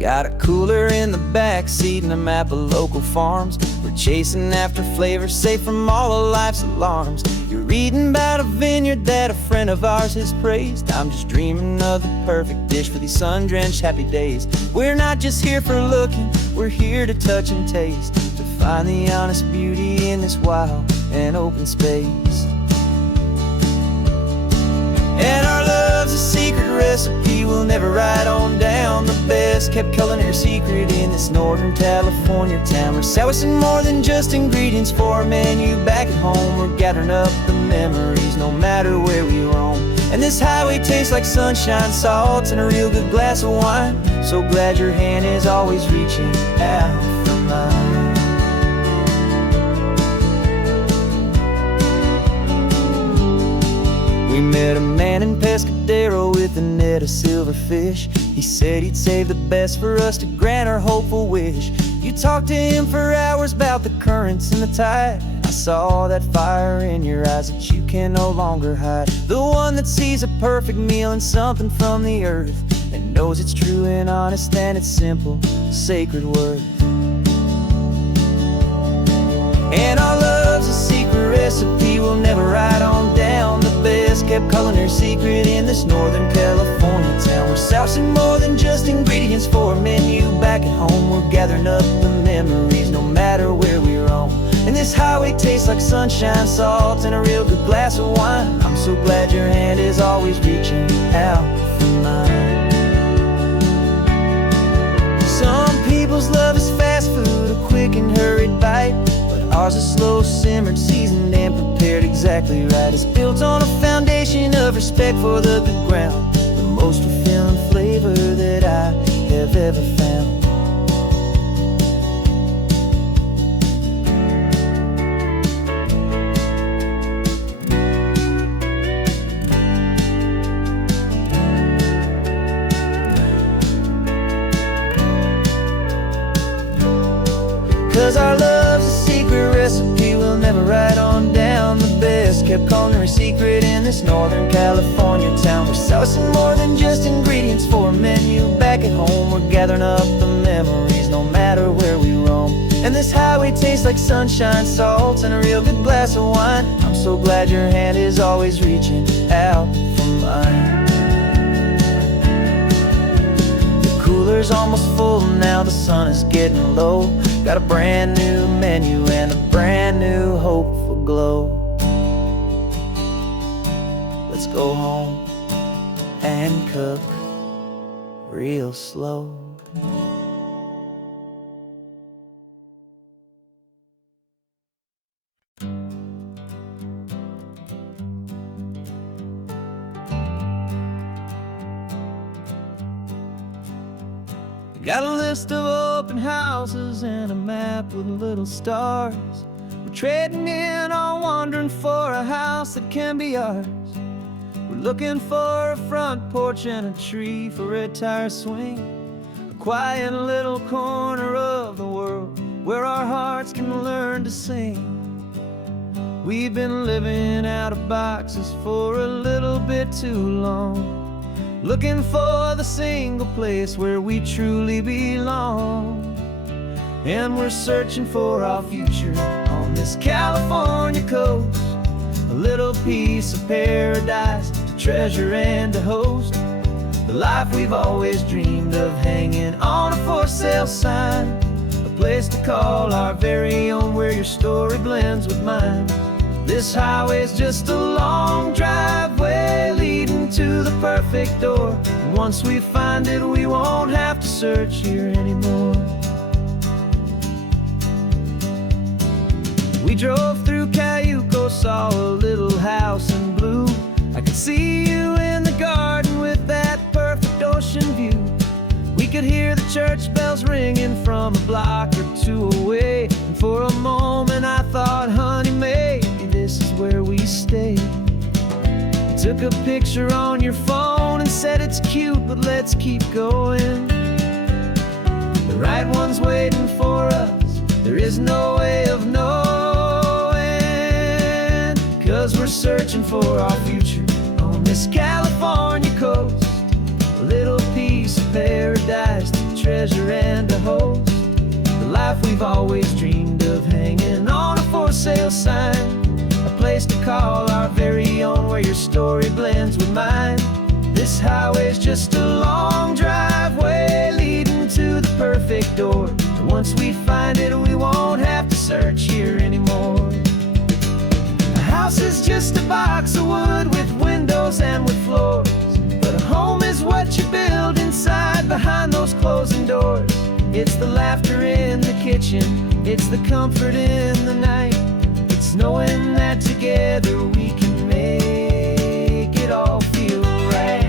Got a cooler in the back seat and a map of local farms. We're chasing after flavors safe from all of life's alarms. You're reading about a vineyard that a friend of ours has praised. I'm just dreaming of the perfect dish for these sun-drenched happy days. We're not just here for looking, we're here to touch and taste, to find the honest beauty in this wild and open space. And our love's a secret recipe we'll never write on down. The best kept culinary secret in this Northern California town. We're sourcing more than just ingredients for a menu back at home. We're gathering up the memories no matter where we roam. And this highway tastes like sunshine, salt, and a real good glass of wine. So glad your hand is always reaching out for mine. We met a man in Pescadero with a net of silverfish. He said he'd save the best for us to grant our hopeful wish. You talked to him for hours about the currents and the tide. I saw that fire in your eyes that you can no longer hide. The one that sees a perfect meal in something from the earth, and knows it's true and honest and it's simple, sacred worth. And our love's a secret recipe we'll never write on down. The best kept culinary secret in this Northern California town. We're sourcing more than just ingredients for a menu back at home. We're gathering up the memories no matter where we roam. And this highway tastes like sunshine, salt, and a real good glass of wine. I'm so glad your hand is always reaching out for mine. Some people's love is fast food, a quick and hurried bite. Ours is slow simmered, seasoned, and prepared exactly right. It's built on a foundation of respect for the good ground, the most fulfilling flavor that I have ever found. 'Cause our love's a secret recipe we'll never write on down. The best kept culinary secret in this Northern California town. We're sourcing more than just ingredients for a menu back at home. We're gathering up the memories no matter where we roam. And this highway tastes like sunshine, salt, and a real good glass of wine. I'm so glad your hand is always reaching out for mine. The cooler's almost full now, the sun is getting low. Got a brand new menu and a brand new hopeful glow. Let's go home and cook real slow. Got a list of open houses and a map with little stars. We're trading in our wandering for a house that can be ours. We're looking for a front porch and a tree for a tire swing, a quiet little corner of the world where our hearts can learn to sing. We've been living out of boxes for a little bit too long, looking for the single place where we truly belong. And we're searching for our future on this California coast, a little piece of paradise to treasure and to host, the life we've always dreamed of hanging on a for sale sign, a place to call our very own where your story blends with mine. This highway's just a long driveway leading to the perfect door. And once we find it, we won't have to search here anymore. We drove through Cayuco, saw a little house in blue. I could see you in the garden with that perfect ocean view. We could hear the church bells ringing from a block or two away. And for a moment I thought, honey, maybe this is where we stay. You took a picture on your phone and said it's cute, but let's keep going. The right one's waiting for us, there is no way of knowing. 'Cause we're searching for our future on this California coast, a little piece of paradise to treasure treasure and a host. The life we've always dreamed of, hanging on a for sale sign. A place to call our very own, where your story blends with mine. This highway's just a long driveway leading to the perfect door. And once we find it, we won't have to search here anymore. A house is just a box of wood with windows and with floors, but a home is what you build inside behind those closing doors. It's the laughter in the kitchen, it's the comfort in the night. It's knowing that together we can make it all feel right.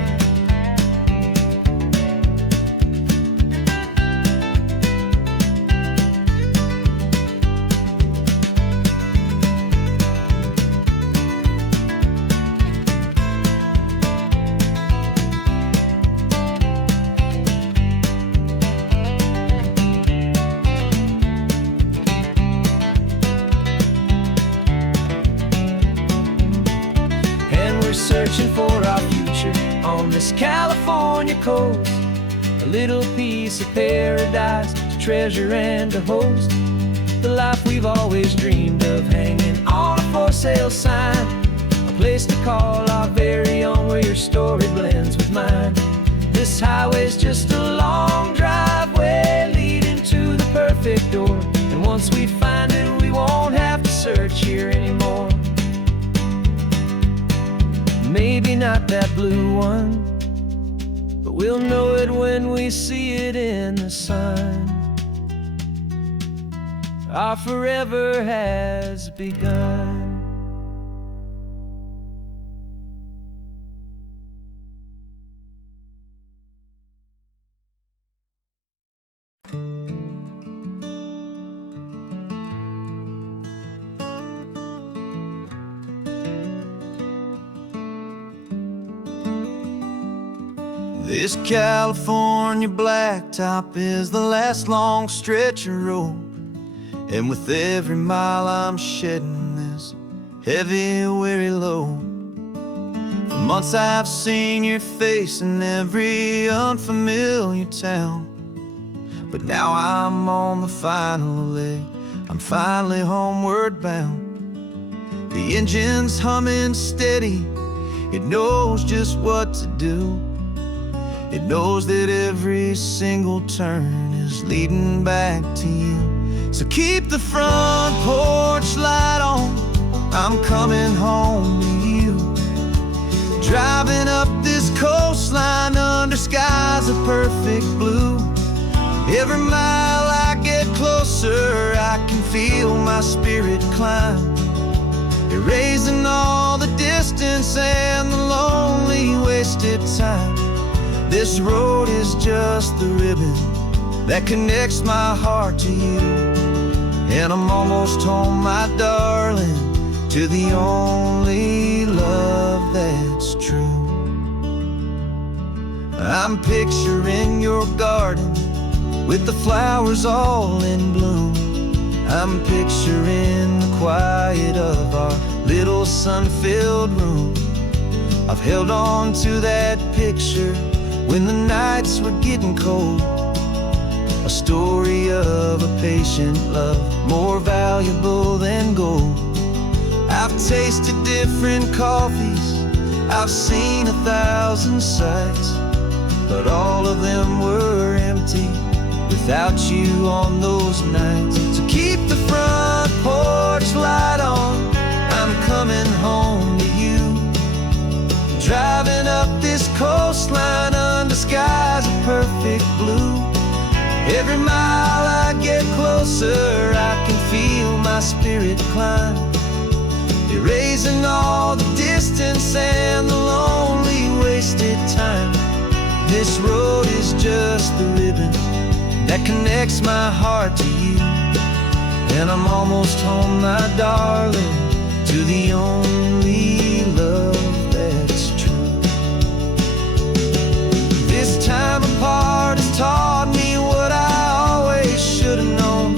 Searching for our future on this California coast. A little piece of paradise to treasure and to host. The life we've always dreamed of, hanging on a for sale sign. A place to call our very own, where your story blends with mine. This highway's just a long driveway leading to the perfect door. And once we find it, we won't have to search here anymore. Maybe not that blue one, but we'll know it when we see it in the sun. Our forever has begun. This California blacktop is the last long stretch of road, and with every mile I'm shedding this heavy, weary load. For months I've seen your face in every unfamiliar town, but now I'm on the final leg, I'm finally homeward bound. The engine's humming steady, it knows just what to do. It knows that every single turn is leading back to you. So keep the front porch light on, I'm coming home to you. Driving up this coastline under skies of perfect blue. Every mile I get closer, I can feel my spirit climb, erasing all the distance and the lonely wasted time. This road is just the ribbon that connects my heart to you. And I'm almost home, my darling, to the only love that's true. I'm picturing your garden with the flowers all in bloom. I'm picturing the quiet of our little sun-filled room. I've held on to that picture when the nights were getting cold. A story of a patient love, more valuable than gold. I've tasted different coffees, I've seen 1,000 sights, but all of them were empty without you on those nights. So keep the front porch light on, I'm coming home to you. Driving up this coastline under skies of perfect blue. Every mile I get closer, I can feel my spirit climb, erasing all the distance and the lonely wasted time. This road is just the ribbon that connects my heart to you. And I'm almost home, my darling, to the only love that's true. This time apart has taught me what I always should have known,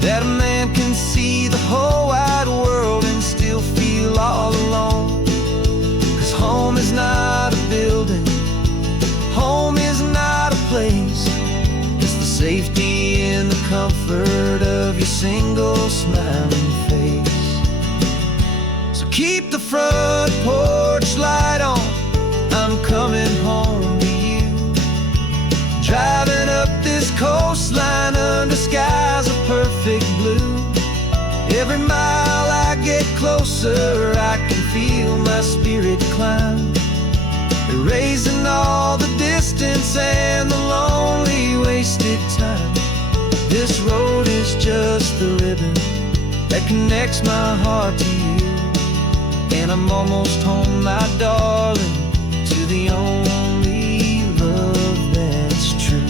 that a man can see the whole wide world and still feel all alone. 'Cause home is not a building, home is not a place, comfort of your single smiling face. So keep the front porch light on, I'm coming home to you. Driving up this coastline under skies of perfect blue. Every mile I get closer, I can feel my spirit climb, erasing all the distance and the lonely wasted time. This road is just the ribbon that connects my heart to you, and I'm almost home, my darling, to the only love that's true.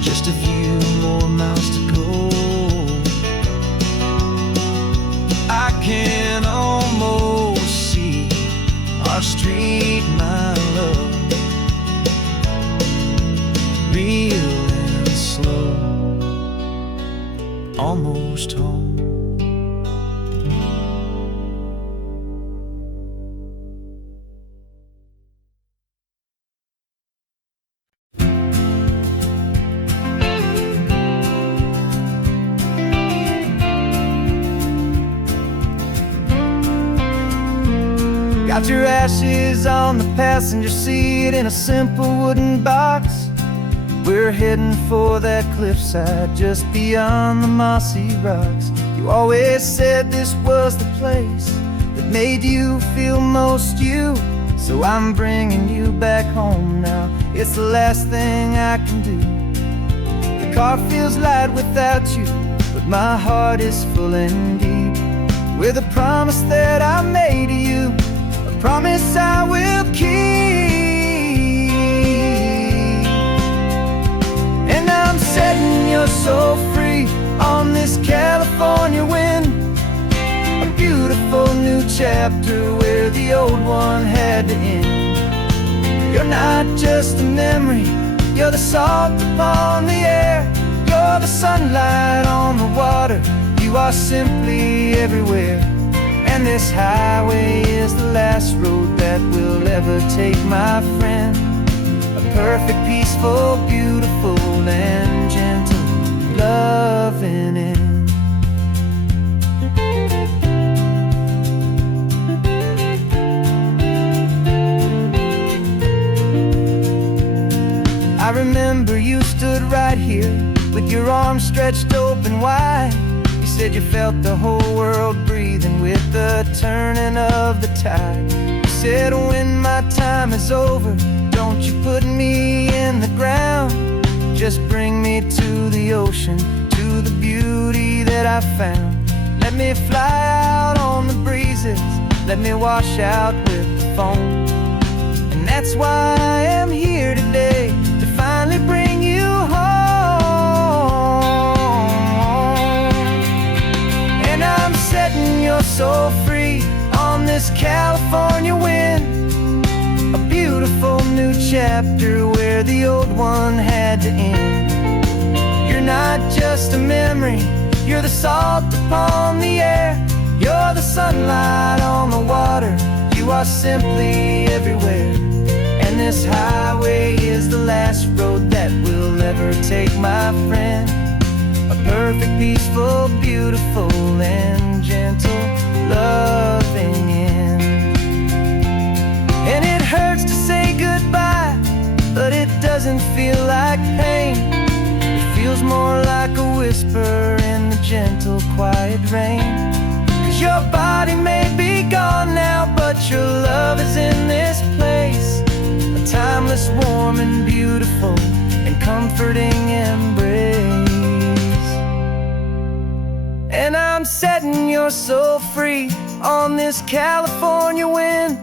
Just a few more miles to go, I can almost see our street, my love, real and slow, almost home. Got your ashes on the passenger seat in a simple wooden box. We're heading for that cliffside just beyond the mossy rocks. You always said this was the place that made you feel most you. So I'm bringing you back home now, it's the last thing I can do. The car feels light without you, but my heart is full and deep with a promise that I made to you, a promise I will keep. And I'm setting your soul free on this California wind, a beautiful new chapter where the old one had to end. You're not just a memory, you're the salt upon the air, you're the sunlight on the water, you are simply everywhere. And this highway is the last road that we'll ever take, my friend. A perfect, peaceful, beautiful, and gentle loving end. I remember you stood right here with your arms stretched open wide. You said you felt the whole world breathing with the turning of the tide. You said when my time is over, don't you put me in the ground, just bring me to the ocean, to the beauty that I found. Let me fly out on the breezes, let me wash out with the foam. And that's why I am here today, to finally bring you home. And I'm setting your soul free on this California wind, a beautiful new chapter where the old one had to end. You're not just a memory, you're the salt upon the air, you're the sunlight on the water, you are simply everywhere. And this highway is the last road that we'll ever take, my friend. A perfect, peaceful, beautiful, and gentle loving end. And it hurts to say goodbye, but it doesn't feel like pain. It feels more like a whisper in the gentle, quiet rain. 'Cause your body may be gone now, but your love is in this place, a timeless, warm, and beautiful, and comforting embrace. And I'm setting your soul free on this California wind,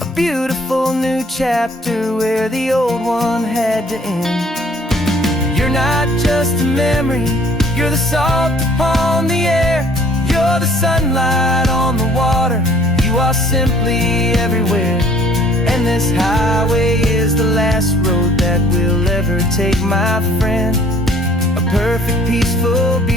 a beautiful new chapter where the old one had to end. You're not just a memory, you're the salt upon the air, you're the sunlight on the water, you are simply everywhere. And this highway is the last road that we'll ever take, my friend. A perfect, peaceful, beautiful